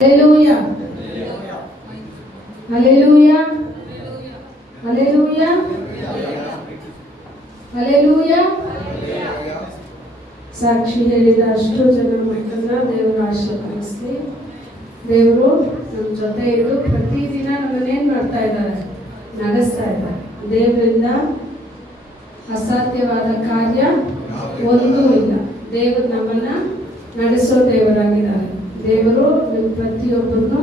Hallelujah. Hallelujah. Hallelujah. Hallelujah. ಸಾಕ್ಷಿ ಹೇಳಿದ ಅಷ್ಟು ಜನ ಮಕ್ಕಳನ್ನ ದೇವರು ಆಶೀರ್ವದಿಸಲಿ. ದೇವರು ನಮ್ಮ ಜೊತೆ ಇದ್ದು ಪ್ರತಿದಿನ ನಮ್ಮನ್ನೇನು ಮಾಡ್ತಾ ಇದ್ದಾರೆ, ನಡೆಸ್ತಾ ಇದ್ದಾರೆ. ದೇವರಿಂದ ಅಸಾಧ್ಯವಾದ ಕಾರ್ಯ ಒಂದೂ ಇಲ್ಲ. ದೇವರು ನಮ್ಮನ್ನ ನಡೆಸೋ ದೇವರಾಗಿದ್ದಾರೆ. ದೇವರು ನಿಮ್ಮ ಪ್ರತಿಯೊಬ್ಬರನ್ನು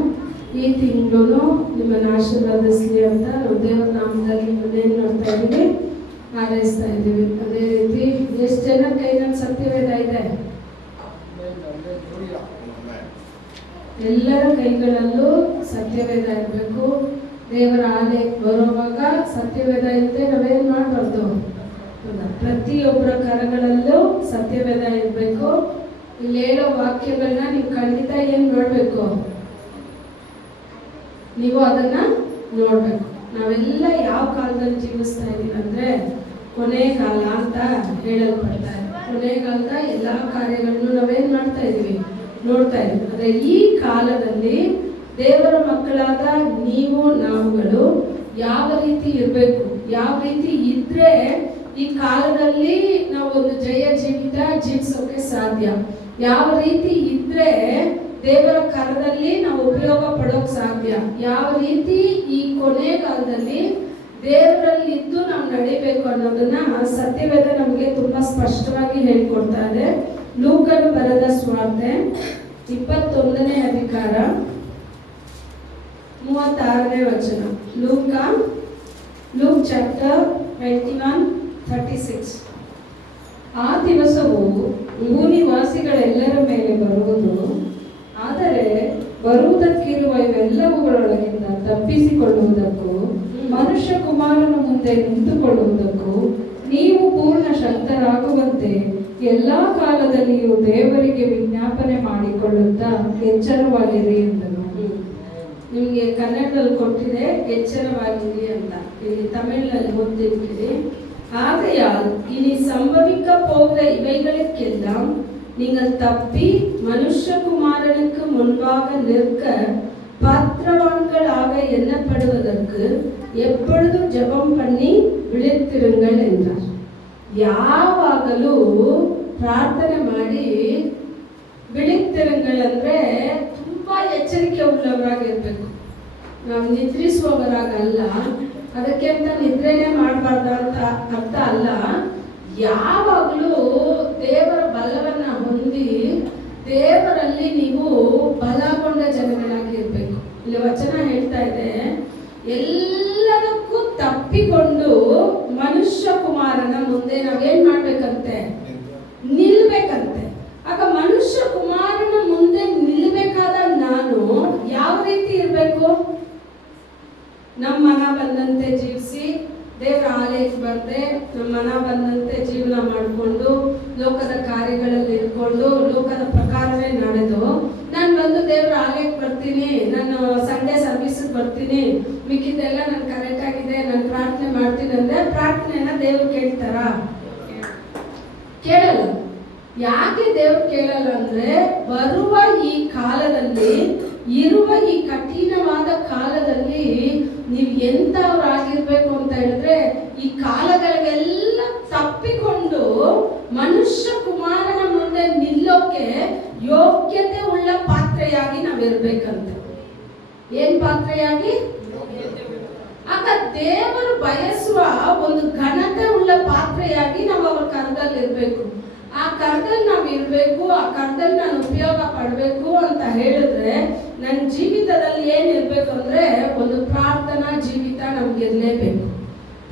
ಈ ತಿಂಗಳು ನಿಮ್ಮನ್ನು ಆಶೀರ್ವಾದಿಸಲಿ ಅಂತ ನಾವು ದೇವರ ನಾಮದಲ್ಲಿ ನಿಮ್ಮನ್ನೇನು ನೋಡ್ತಾ ಇದ್ದೀವಿ, ಹಾರೈಸ್ತಾ ಇದ್ದೀವಿ. ಅದೇ ರೀತಿ ಎಷ್ಟು ಜನ ಕೈನಲ್ಲಿ ಸತ್ಯವೇದ ಇದೆ? ಎಲ್ಲರ ಕೈಗಳಲ್ಲೂ ಸತ್ಯವೇದ ಇರಬೇಕು. ದೇವರ ಆಲಯಕ್ಕೆ ಬರುವಾಗ ಸತ್ಯವೇದ ಇಲ್ಲದೆ ನಾವೇನು ಮಾಡಬಾರ್ದು. ಪ್ರತಿಯೊಬ್ಬರ ಕರಗಳಲ್ಲೂ ಸತ್ಯವೇದ ಇರಬೇಕು. ಇಲ್ಲಿ ಹೇಳೋ ವಾಕ್ಯಗಳನ್ನ ನೀವು ಖಂಡಿತ ಏನು ಮಾಡಬೇಕು, ನೀವು ಅದನ್ನ ನೋಡ್ಬೇಕು. ನಾವೆಲ್ಲ ಯಾವ ಕಾಲದಲ್ಲಿ ಜೀವಿಸ್ತಾ ಇದೀವಿ ಅಂದ್ರೆ ಕೊನೆ ಕಾಲ ಅಂತ ಹೇಳಲ್ಪಡ್ತಾ ಇದೆ. ಕೊನೆಗಾಲದ ಎಲ್ಲಾ ಕಾರ್ಯಗಳನ್ನು ನಾವೇನ್ ಮಾಡ್ತಾ ಇದೀವಿ, ನೋಡ್ತಾ ಇದೀವಿ. ಆದ್ರೆ ಈ ಕಾಲದಲ್ಲಿ ದೇವರ ಮಕ್ಕಳಾದ ನೀವು ನಾವುಗಳು ಯಾವ ರೀತಿ ಇರಬೇಕು, ಯಾವ ರೀತಿ ಇದ್ರೆ ಈ ಕಾಲದಲ್ಲಿ ನಾವು ಒಂದು ಜಯ ಜೀವಿತ ಜೀವಿಸೋಕೆ ಸಾಧ್ಯ, ಯಾವ ರೀತಿ ಇದ್ರೆ ದೇವರ ಕರದಲ್ಲಿ ನಾವು ಉಪಯೋಗ ಪಡೋಕ್ ಸಾಧ್ಯ, ಯಾವ ರೀತಿ ಈ ಕೊನೆ ಕಾಲದಲ್ಲಿ ದೇವರಲ್ಲಿ ಇದ್ದು ನಾವು ನಡಿಬೇಕು ಅನ್ನೋದನ್ನ ಸತ್ಯವೇದ ನಮಗೆ ತುಂಬಾ ಸ್ಪಷ್ಟವಾಗಿ ಹೇಳ್ಕೊಡ್ತಾ ಇದೆ. ಲೂಕನು ಬರೆದ ಸುವಾರ್ತೆ 21ನೇ ಅಧಿಕಾರ 36ನೇ ವಚನ. Luke chapter 21:36. ಆ ದಿವಸವು ಭೂನಿವಾಸಿಗಳೆಲ್ಲರ ಮೇಲೆ ಬರುವುದು, ಆದರೆ ಬರುವುದಕ್ಕಿರುವ ಇವೆಲ್ಲವುಗಳೊಳಗಿಂದ ತಪ್ಪಿಸಿಕೊಳ್ಳುವುದಕ್ಕೂ ಮನುಷ್ಯ ಕುಮಾರನ ಮುಂದೆ ನಿಂತುಕೊಳ್ಳುವುದಕ್ಕೂ ನೀವು ಪೂರ್ಣ ಶಕ್ತರಾಗುವಂತೆ ಎಲ್ಲಾ ಕಾಲದಲ್ಲಿಯೂ ದೇವರಿಗೆ ವಿಜ್ಞಾಪನೆ ಮಾಡಿಕೊಳ್ಳುತ್ತಾ ಎಚ್ಚರವಾಗಿರಿ ಎಂದನು. ನಿಮಗೆ ಕನ್ನಡದಲ್ಲಿ ಕೊಟ್ಟಿದೆ ಎಚ್ಚರವಾಗಿರಿ ಅಂತ, ಇಲ್ಲಿ ತಮಿಳಿನಲ್ಲಿ ಓದಿದ್ದೀರಿ. ஆகையால் இனி சம்பவிக்க போகிற இவைகளுக்கெல்லாம் நீங்கள் தப்பி மனுஷகுமாரனுக்கு முன்பாக நிற்க பாத்திரவான்களாக எண்ணப்படுவதற்கு எப்பொழுதும் ஜெபம் பண்ணி விழித்திருங்கள் என்றார். ಯಾವಾಗಲೂ ಪ್ರಾರ್ಥನೆ ಮಾಡಿ ಬಿಳಿತಿರುங்கள் ಅಂದ್ರೆ ತುಂಬಾ ಎಚ್ಚರಿಕೆ ಉಳ್ಳವರಾಗಿರ್ಬೇಕು. ನಾವು ನಿದ್ರಿಸುವವರಾಗಲ್ಲ, ಅದಕ್ಕೆ ಅಂತ ನಿದ್ರೆನೇ ಮಾಡಬಾರ್ದು ಅಂತ ಅರ್ಥ ಅಲ್ಲ. ಯಾವಾಗಲೂ ದೇವರ ಬಲವನ್ನ ಹೊಂದಿ ದೇವರಲ್ಲಿ ನೀವು ಬಲಗೊಂಡ ಜನಗಳಾಗಿರ್ಬೇಕು. ಇಲ್ಲಿ ವಚನ ಹೇಳ್ತಾ ಇದೆ, ಎಲ್ಲದಕ್ಕೂ ತಪ್ಪಿಕೊಂಡು ಮನುಷ್ಯ ಕುಮಾರನ ಮುಂದೆ ನಾವೇನ್ ಮಾಡ್ಬೇಕಂತೆ, ನಿಲ್ಬೇಕಂತೆ. ಆಗ ಮನುಷ್ಯ ಕುಮಾರನ ಮುಂದೆ ನಿಲ್ಬೇಕಾದ ನಾನು ಯಾವ ರೀತಿ ಇರ್ಬೇಕು? ನಮ್ಮ ಮನ ಬಂದಂತೆ ಜೀವಿಸಿ ದೇವರ ಆಲಯಕ್ಕೆ ಬರ್ದೆ ನಮ್ಮ ಮನ ಬಂದಂತೆ ಜೀವನ ಮಾಡಿಕೊಂಡು ಲೋಕದ ಕಾರ್ಯಗಳಲ್ಲಿ ಇಟ್ಕೊಂಡು ಲೋಕದ ಪ್ರಕಾರವೇ ನಡೆದು ನಾನು ಬಂದು ದೇವರ ಆಲಯಕ್ಕೆ ಬರ್ತೀನಿ, ನಾನು ಸಂಡೇ ಸರ್ವಿಸ್ಗೆ ಬರ್ತೀನಿ, ಮಿಕ್ಕಿದ್ದೆಲ್ಲ ನಾನು ಕರೆಕ್ಟ್ ಆಗಿದೆ, ನಾನು ಪ್ರಾರ್ಥನೆ ಮಾಡ್ತೀನಿ ಅಂದ್ರೆ ಪ್ರಾರ್ಥನೆಯನ್ನ ದೇವ್ರು ಕೇಳ್ತಾರ? ಕೇಳಲ್ಲ. ಯಾಕೆ ದೇವ್ರು ಕೇಳಲ್ಲ ಅಂದ್ರೆ ಬರುವ ಈ ಕಾಲದಲ್ಲಿ, ಇರುವ ಈ ಕಠಿಣವಾದ ಕಾಲದಲ್ಲಿ ನೀವು ಎಂತವ್ರಾಗಿರ್ಬೇಕು ಅಂತ ಹೇಳಿದ್ರೆ ಈ ಕಾಲಗಳಿಗೆಲ್ಲ ತಪ್ಪಿಕೊಂಡು ಮನುಷ್ಯ ಕುಮಾರನ ಮುಂದೆ ನಿಲ್ಲೋಕೆ ಯೋಗ್ಯತೆ ಉಳ್ಳ ಪಾತ್ರೆಯಾಗಿ ನಾವಿರ್ಬೇಕಂತ. ಏನ್ ಪಾತ್ರೆಯಾಗಿ? ಆಗ ದೇವರು ಬಯಸುವ ಒಂದು ಘನತೆ ಉಳ್ಳ ಪಾತ್ರೆಯಾಗಿ ನಾವು ಅವ್ರ ಕರದಲ್ಲಿ ಇರ್ಬೇಕು. ಆ ಕರದಲ್ಲಿ ನಾವು ಇರ್ಬೇಕು, ಆ ಕರದಲ್ಲಿ ನಾನು ಉಪಯೋಗ ಪಡಬೇಕು ಅಂತ ಹೇಳಿದ್ರೆ ನನ್ನ ಜೀವಿತದಲ್ಲಿ ಏನಿರ್ಬೇಕು ಅಂದ್ರೆ ಒಂದು ಪ್ರಾರ್ಥನಾ ಜೀವಿತ ನಮ್ಗೆ ಇರಲೇಬೇಕು.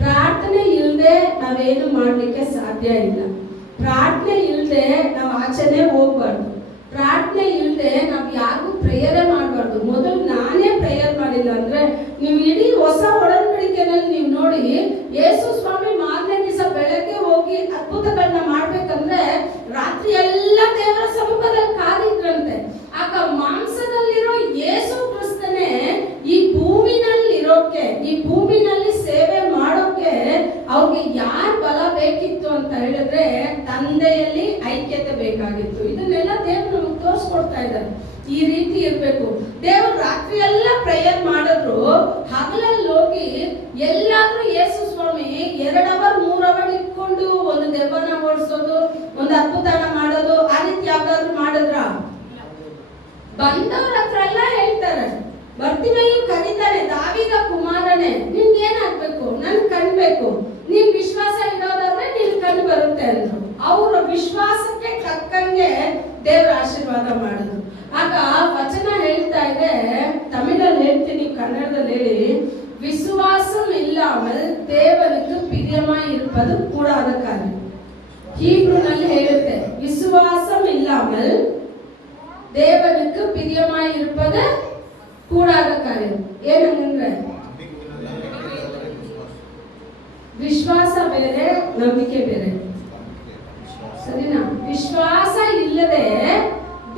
ಪ್ರಾರ್ಥನೆ ಇಲ್ಲದೆ ನಾವೇನು ಮಾಡ್ಲಿಕ್ಕೆ ಸಾಧ್ಯ ಇಲ್ಲ. ಪ್ರಾರ್ಥನೆ ಇಲ್ಲದೆ ನಾವು ಆಚೆನೆ ಹೋಗ್ಬಾರ್ದು. ಪ್ರಾರ್ಥನೆ ಇಲ್ಲದೆ ನಾವು ಯಾರಿಗೂ ಪ್ರೇಯರೇ ಮಾಡಬಾರ್ದು. ಮೊದಲು ನಾನೇ ಪ್ರೇಯರ್ ಮಾಡಿಲ್ಲ ಅಂದ್ರೆ ನೀವು ಇಡೀ ಹೊಸ ಒಡಂಬಡಿಕೆನಲ್ಲಿ ನೀವು ನೋಡಿ, ಯೇಸು ಸ್ವಾಮಿ ಮಾರನೇ ದಿವಸ ಬೆಳಗ್ಗೆ ಹೋಗಿ ಅದ್ಭುತಗಳನ್ನ ಮಾಡ್ಬೇಕಂದ್ರೆ ರಾತ್ರಿ ಎಲ್ಲ ದೇವರ ಸಮ್ಮುಖದಲ್ಲಿ ಕಾದಿದ್ರಂತೆ. ಆಗ ಮಾಂಸದಲ್ಲಿರೋ ಯೇಸು ಕ್ರಿಸ್ತನೇ ಈ ಭೂಮಿನಲ್ಲಿ ಇರೋಕೆ, ಈ ಭೂಮಿನಲ್ಲಿ ಸೇವೆ ಮಾಡೋಕೆ ಅವ್ರಿಗೆ ಯಾರ್ ಬಲ ಬೇಕಿತ್ತು ಅಂತ ಹೇಳಿದ್ರೆ ತಂದೆಯಲ್ಲಿ ಐಕ್ಯತೆ ಬೇಕಾಗಿತ್ತು. ಇದನ್ನೆಲ್ಲ ದೇವರು ನಮಗೆ ತೋರಿಸ್ಕೊಡ್ತಾ ಇದ್ದಾರೆ. ಈ ರೀತಿ ಇರಬೇಕು. ರಾತ್ರಿ ಎಲ್ಲ ಪ್ರೇಯರ್ ಮಾಡಿದ್ರು, ಹಗಲಲ್ಲಿ ಹೋಗಿ ಎಲ್ಲಾದ್ರೂ ಯೇಸು ಸ್ವಾಮಿ 2 ಅವರ್ 3 ಅವರ್ ಇಟ್ಕೊಂಡು ಒಂದು ದೆವ್ವನ ಓಡಿಸೋದು, ಒಂದು ಅದ್ಭುತನ ಮಾಡೋದು, ಆ ರೀತಿ ಯಾವ್ದಾದ್ರು ಮಾಡಿದ್ರ? ಬಂದವ್ರ ಹತ್ರ ಎಲ್ಲ ಹೇಳ್ತಾರೆ, ಬರ್ತಿಮೆಯು ಕರೀತಾನೆ, ದಾವೀದ ಕುಮಾರನೇ ನಿನ್ಗೆ ಏನಾಗ್ಬೇಕು? ನನ್ ಕಣ್ಬೇಕು, ನೀನ್ ವಿಶ್ವಾಸ ಇರೋದಾದ್ರೆ ನಿನ್ ಕಣ್ಣು ಬರುತ್ತೆ ಅಂದ್ರು. ಅವರ ವಿಶ್ವಾಸಕ್ಕೆ ತಕ್ಕಂಗೆ ದೇವರ ಆಶೀರ್ವಾದ ಮಾಡಿದ್ರು. ಆಗ ವಚನ ಹೇಳ್ತಾ ಇದೆ, ತಮಿಳಲ್ಲಿ ಹೇಳ್ತೀನಿ, ಕನ್ನಡದಲ್ಲಿ ಹೇಳಿ. விசுவாசம் இல்லாமல் தேவனுக்கு பிரியமாய் இருப்பது கூடாத காரியம். ஹீப்ரூನಲ್ಲಿ ಹೇಳುತ್ತೆ, விசுவாசம் இல்லாமல் தேவனுக்கு பிரியமாய் இருப்பது ಕೂಡಾದ ಕಾರ್ಯ. ಏನಂದ್ರೆ ವಿಶ್ವಾಸ ಬೇರೆ, ನಂಬಿಕೆ ಬೇರೆ, ಸರಿನಾ? ವಿಶ್ವಾಸ ಇಲ್ಲದೆ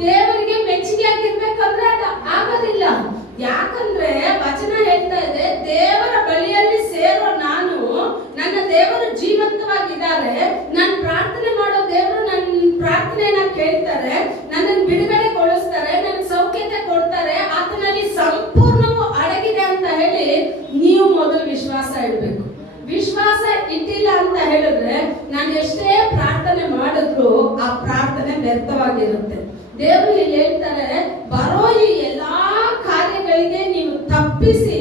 ದೇವರಿಗೆ ಮೆಚ್ಚುಗೆ ಆಗಿರ್ಬೇಕಂದ್ರೆ ಅದು ಆಗೋದಿಲ್ಲ. ಯಾಕಂದ್ರೆ ವಚನ ಹೇಳ್ತಾ ಇದೆ, ದೇವರ ಬಳಿಯಲ್ಲಿ ಸೇರೋ ನಾನು, ನನ್ನ ದೇವರು ಜೀವಂತವಾಗಿದ್ದಾರೆ, ನಾನು ಪ್ರಾರ್ಥನೆ ಮಾಡೋ ದೇವರು ನನ್ನ ಪ್ರಾರ್ಥನೆಯನ್ನ ಕೇಳ್ತಾರೆ, ನನ್ನನ್ನು ಬಿಡುಗಡೆಗೊಳಿಸ್ತಾರೆ, ನನ್ನ ಸೌಖ್ಯತೆ ಕೊಡ್ತಾರೆ, ಆತನಲ್ಲಿ ಸಂಪೂರ್ಣವೂ ಅಡಗಿದೆ ಅಂತ ಹೇಳಿ ನೀವು ಮೊದಲು ವಿಶ್ವಾಸ ಇಡಬೇಕು. ವಿಶ್ವಾಸ ಇಟ್ಟಿಲ್ಲ ಅಂತ ಹೇಳಿದ್ರೆ ನಾನು ಎಷ್ಟೇ ಪ್ರಾರ್ಥನೆ ಮಾಡಿದ್ರು ಆ ಪ್ರಾರ್ಥನೆ ವ್ಯರ್ಥವಾಗಿರುತ್ತೆ. ದೇವರು ಇಲ್ಲಿ ಹೇಳ್ತಾರೆ, ಬರೋ ಈ ಎಲ್ಲಾ ಕಾರ್ಯಗಳಿಗೆ ನೀವು ತಪ್ಪಿಸಿ